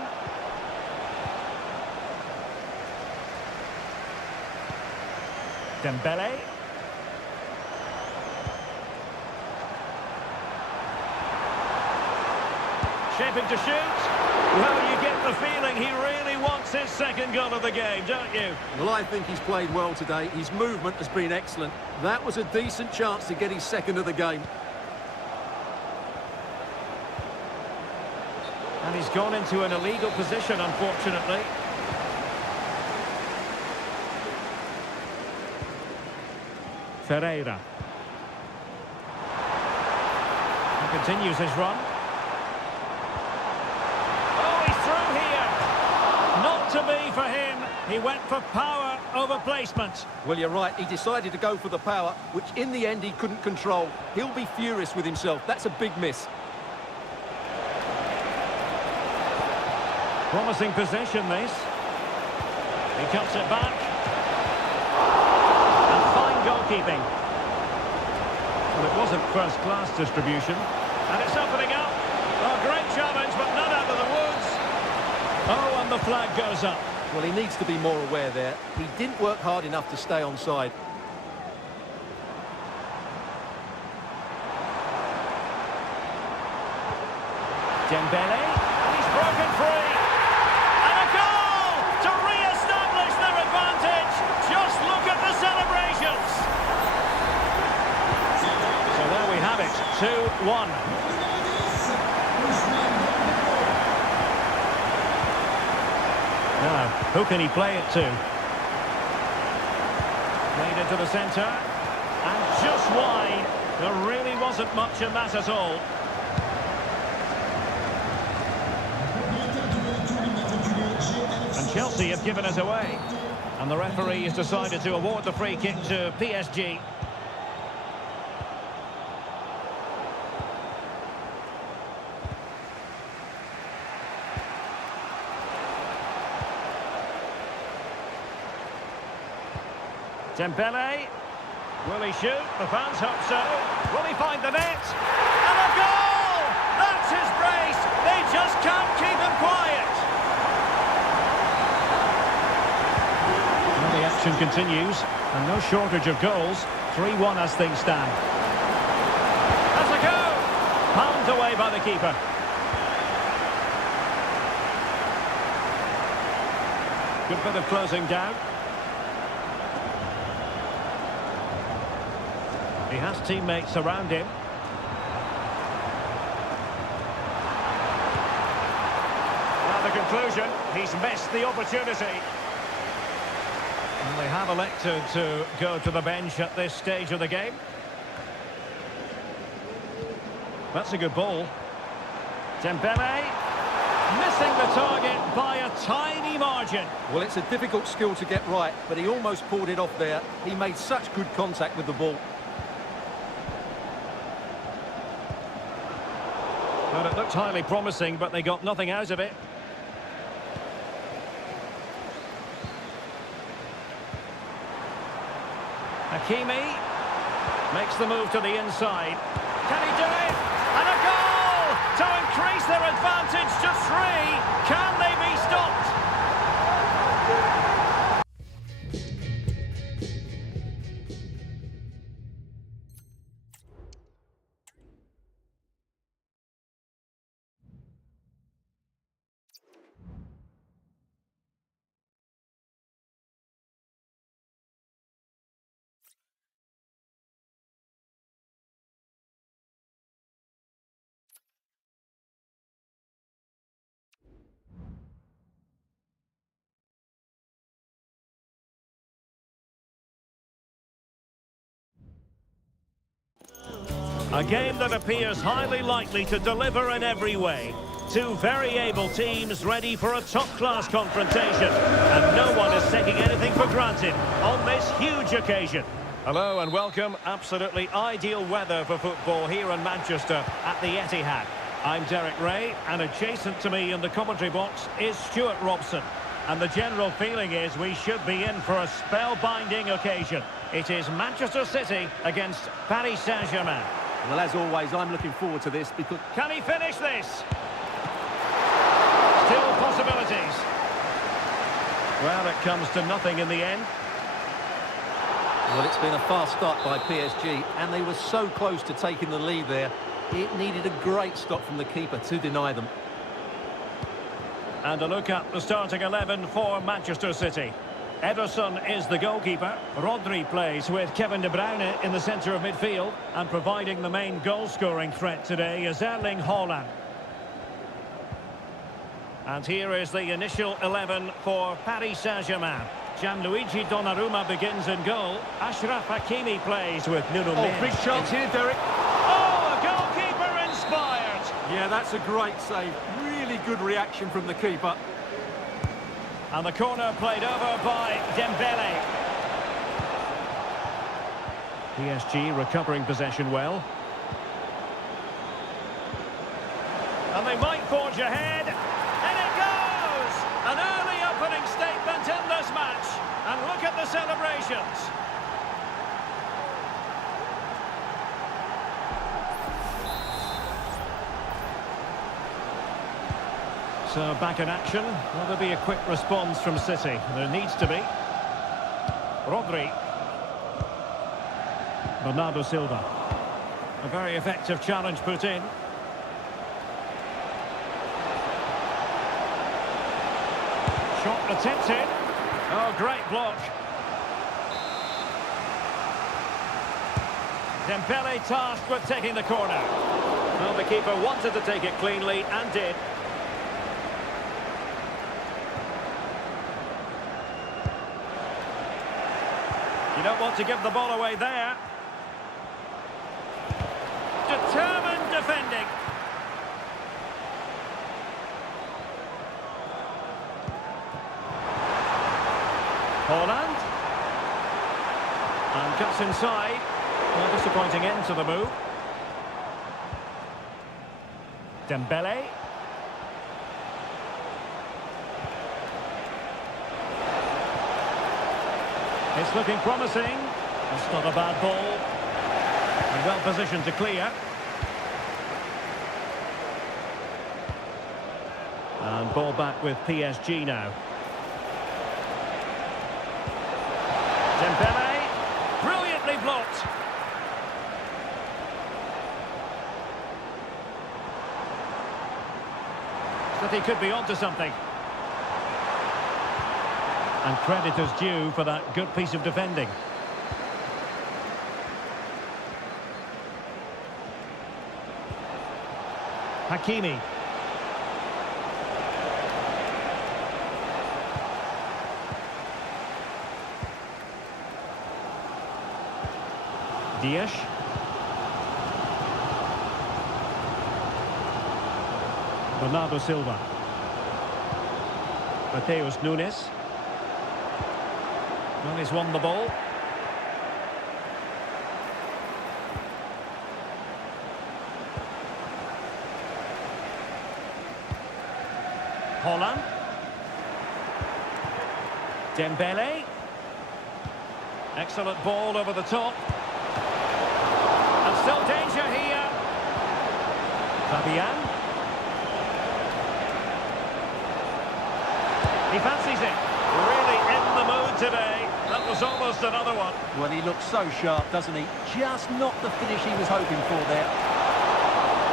Dembele. Shaping to shoot. Well, you get the feeling he really wants his second goal of the game, don't you? Well, I think he's played well today. His movement has been excellent. That was a decent chance to get his second of the game. And he's gone into an illegal position, unfortunately. Ferreira. He continues his run. Oh, he's through here. Not to be for him. He went for power over placement. Well, you're right. He decided to go for the power, which in the end he couldn't control. He'll be furious with himself. That's a big miss. Promising possession, this. He cuts it back. And fine goalkeeping. Well, it wasn't first-class distribution. And it's opening up. Oh, great challenge, but not out of the woods. Oh, and the flag goes up. Well, he needs to be more aware there. He didn't work hard enough to stay onside. Dembele. And he's broken free. And a goal to re-establish their advantage. Just look at the celebrations. So there we have it, 2-1. Now, who can he play it to? Played into the centre. And just wide. There really wasn't much in that at all. And Chelsea have given it away. And the referee has decided to award the free kick to PSG. Dembele. Will he shoot? The fans hope so. Will he find the net? And a goal! That's his brace! They just can't keep him quiet. And the action continues. And no shortage of goals. 3-1 as things stand. That's a goal! Palmed away by the keeper. Good bit of closing down. He has teammates around him. Well, the conclusion, he's missed the opportunity. And they have elected to go to the bench at this stage of the game. That's a good ball. Dembele, missing the target by a tiny margin. Well, it's a difficult skill to get right, but he almost pulled it off there. He made such good contact with the ball. Well, it looked highly promising, but they got nothing out of it. Hakimi makes the move to the inside. Can he do it? And a goal to increase their advantage to 3. Can they be stopped? A game that appears highly likely to deliver in every way. Two very able teams ready for a top-class confrontation. And no one is taking anything for granted on this huge occasion. Hello and welcome. Absolutely ideal weather for football here in Manchester at the Etihad. I'm Derek Ray, and adjacent to me in the commentary box is Stuart Robson. And the general feeling is we should be in for a spellbinding occasion. It is Manchester City against Paris Saint-Germain. Well, as always, I'm looking forward to this because... Can he finish this? Still possibilities. Well, it comes to nothing in the end. Well, it's been a fast start by PSG, and they were so close to taking the lead there. It needed a great stop from the keeper to deny them. And a look at the starting 11 for Manchester City. Ederson is the goalkeeper. Rodri plays with Kevin De Bruyne in the centre of midfield. And providing the main goal-scoring threat today is Erling Haaland. And here is the initial 11 for Paris Saint-Germain. Gianluigi Donnarumma begins in goal. Achraf Hakimi plays with Nuno Mendes. Big chance here, Derek. Oh, a goalkeeper inspired! Yeah, that's a great save. Really good reaction from the keeper. And the corner played over by Dembele. PSG recovering possession well. And they might forge ahead. And it goes! An early opening statement in this match. And look at the celebrations. So back in action. Will there be a quick response from City? There needs to be. Rodri. Bernardo Silva. A very effective challenge put in. Shot attempted. Oh, great block. Dembele tasked with taking the corner. Well, the keeper wanted to take it cleanly and did. You don't want to give the ball away there. Determined defending. Haaland. And cuts inside. A disappointing end to the move. Dembele. It's looking promising. It's not a bad ball. And well positioned to clear. And ball back with PSG now. Dembele, brilliantly blocked. City could be onto something. And credit is due for that good piece of defending. Hakimi. Dias. Bernardo Silva. Mateus Nunes. Well, he's won the ball. Haaland. Dembele. Excellent ball over the top. And still danger here. Fabian. He fancies it. Really in the mood today. That was almost another one. Well, he looks so sharp, doesn't he? Just not the finish he was hoping for there.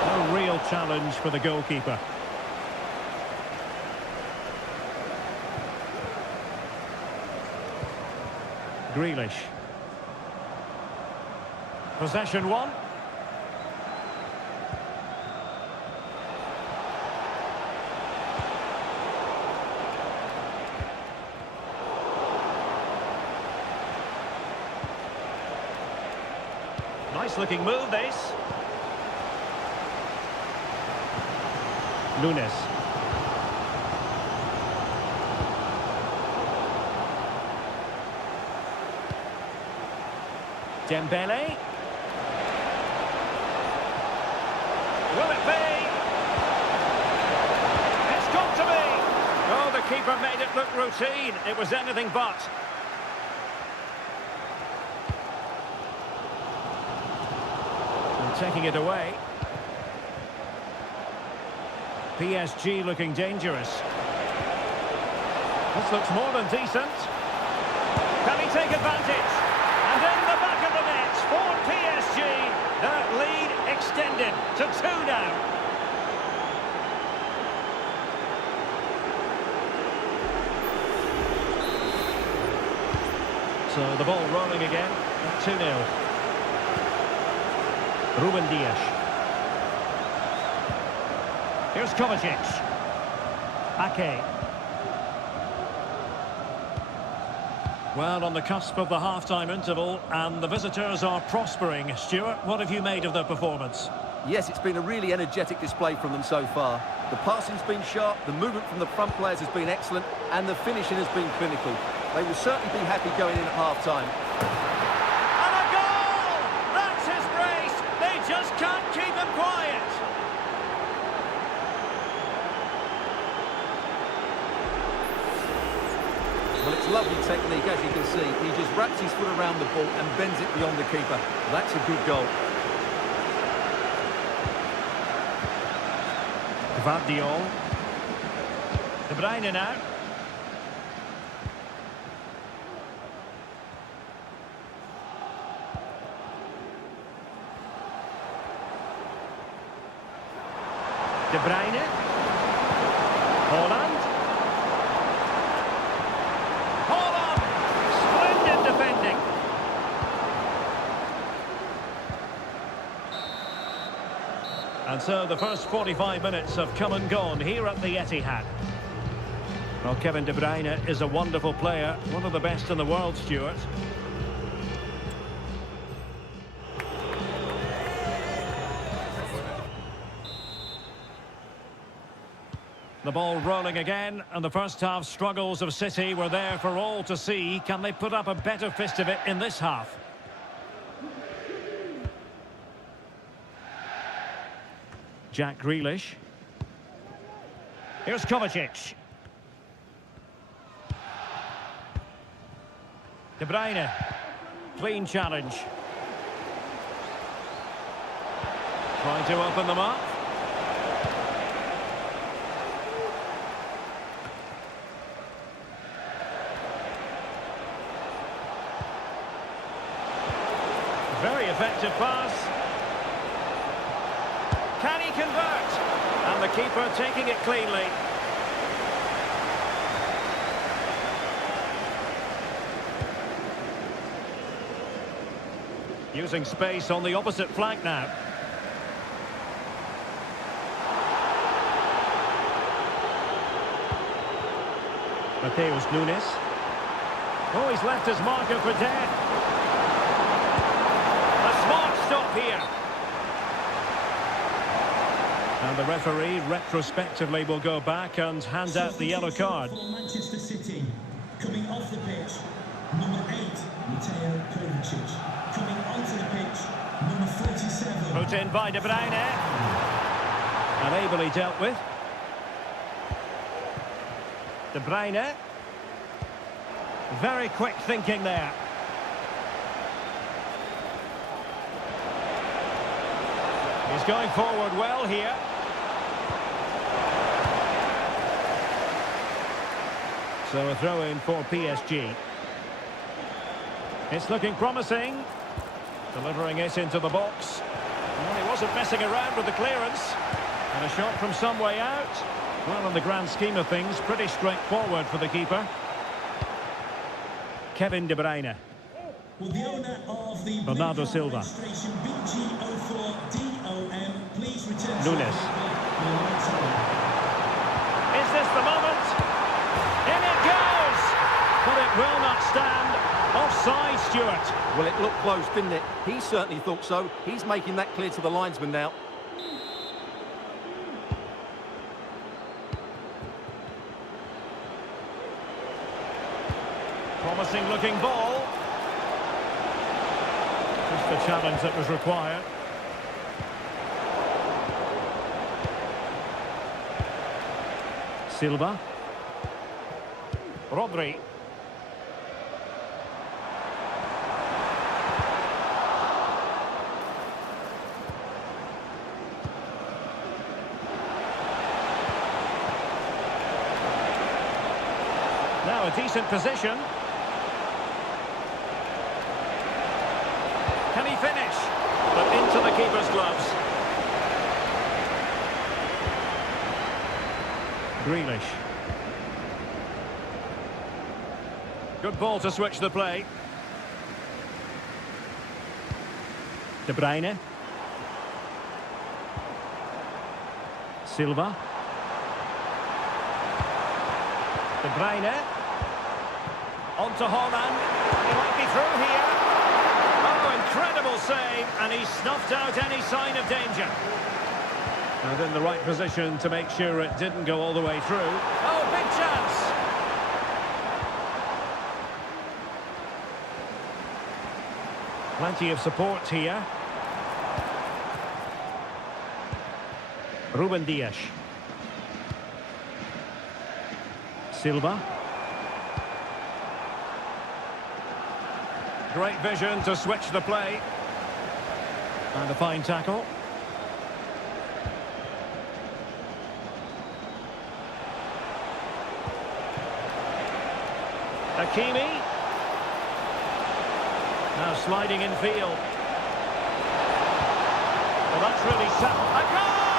No real challenge for the goalkeeper. Grealish. Possession one. Nice looking move, this. Nunes. Dembele. Will it be? It's got to be. Oh, the keeper made it look routine. It was anything but. taking it away. PSG looking dangerous. This looks more than decent. Can he take advantage? And in the back of the net for PSG. That lead extended to 2 now. So the ball rolling again at 2-0. Ruben Dias. Here's Kovacic. Ake. Well, on the cusp of the half-time interval, and the visitors are prospering. Stuart, what have you made of their performance? Yes, it's been a really energetic display from them so far. The passing's been sharp, the movement from the front players has been excellent, and the finishing has been clinical. They will certainly be happy going in at half-time. And a goal! That's his brace! They just can't keep him quiet! Well, it's lovely technique, as you can see. He just wraps his foot around the ball and bends it beyond the keeper. That's a good goal. Gvardiol. De Bruyne now. De Bruyne. Holland. Holland! Splendid defending. And so the first 45 minutes have come and gone here at the Etihad. Well, Kevin De Bruyne is a wonderful player, one of the best in the world, Stuart. The ball rolling again, and the first half struggles of City were there for all to see. Can they put up a better fist of it in this half? Jack Grealish. Here's Kovacic. De Bruyne. Clean challenge. Trying to open them up. Very effective pass. Can he convert? And the keeper taking it cleanly. Using space on the opposite flank now. Mateus Nunes. Oh, he's left his marker for dead. A smart stop here. And the referee retrospectively will go back and hand out the yellow card. For Manchester City, coming off the pitch, number 8, Mateo Kovacic. Coming onto the pitch, number 47. Put in by De Bruyne. And ably dealt with. De Bruyne. Very quick thinking there. He's going forward well here. So a throw in for PSG. It's looking promising. Delivering it into the box. Well, he wasn't messing around with the clearance. And a shot from some way out. Well, in the grand scheme of things, pretty straightforward for the keeper. Kevin De Bruyne. Will the owner of the Bernardo Silva. BG04DOM please return? Nunes. Is this the moment? In it goes! But it will not stand. Offside, Stuart. Well, it looked close, didn't it? He certainly thought so. He's making that clear to the linesman now. Promising looking ball. Just the challenge that was required. Silva. Rodri. a decent position. Can he finish? But into the keeper's gloves. Grealish. Good ball to switch the play. De Bruyne. Silva. De Bruyne. On to Haaland. He might be through here. Oh, incredible save. And he snuffed out any sign of danger. And in the right position to make sure it didn't go all the way through. Oh, big chance. Plenty of support here. Ruben Dias. Silva. Great vision to switch the play. And a fine tackle. Hakimi. Now sliding in field. Well, that's really settled. A goal!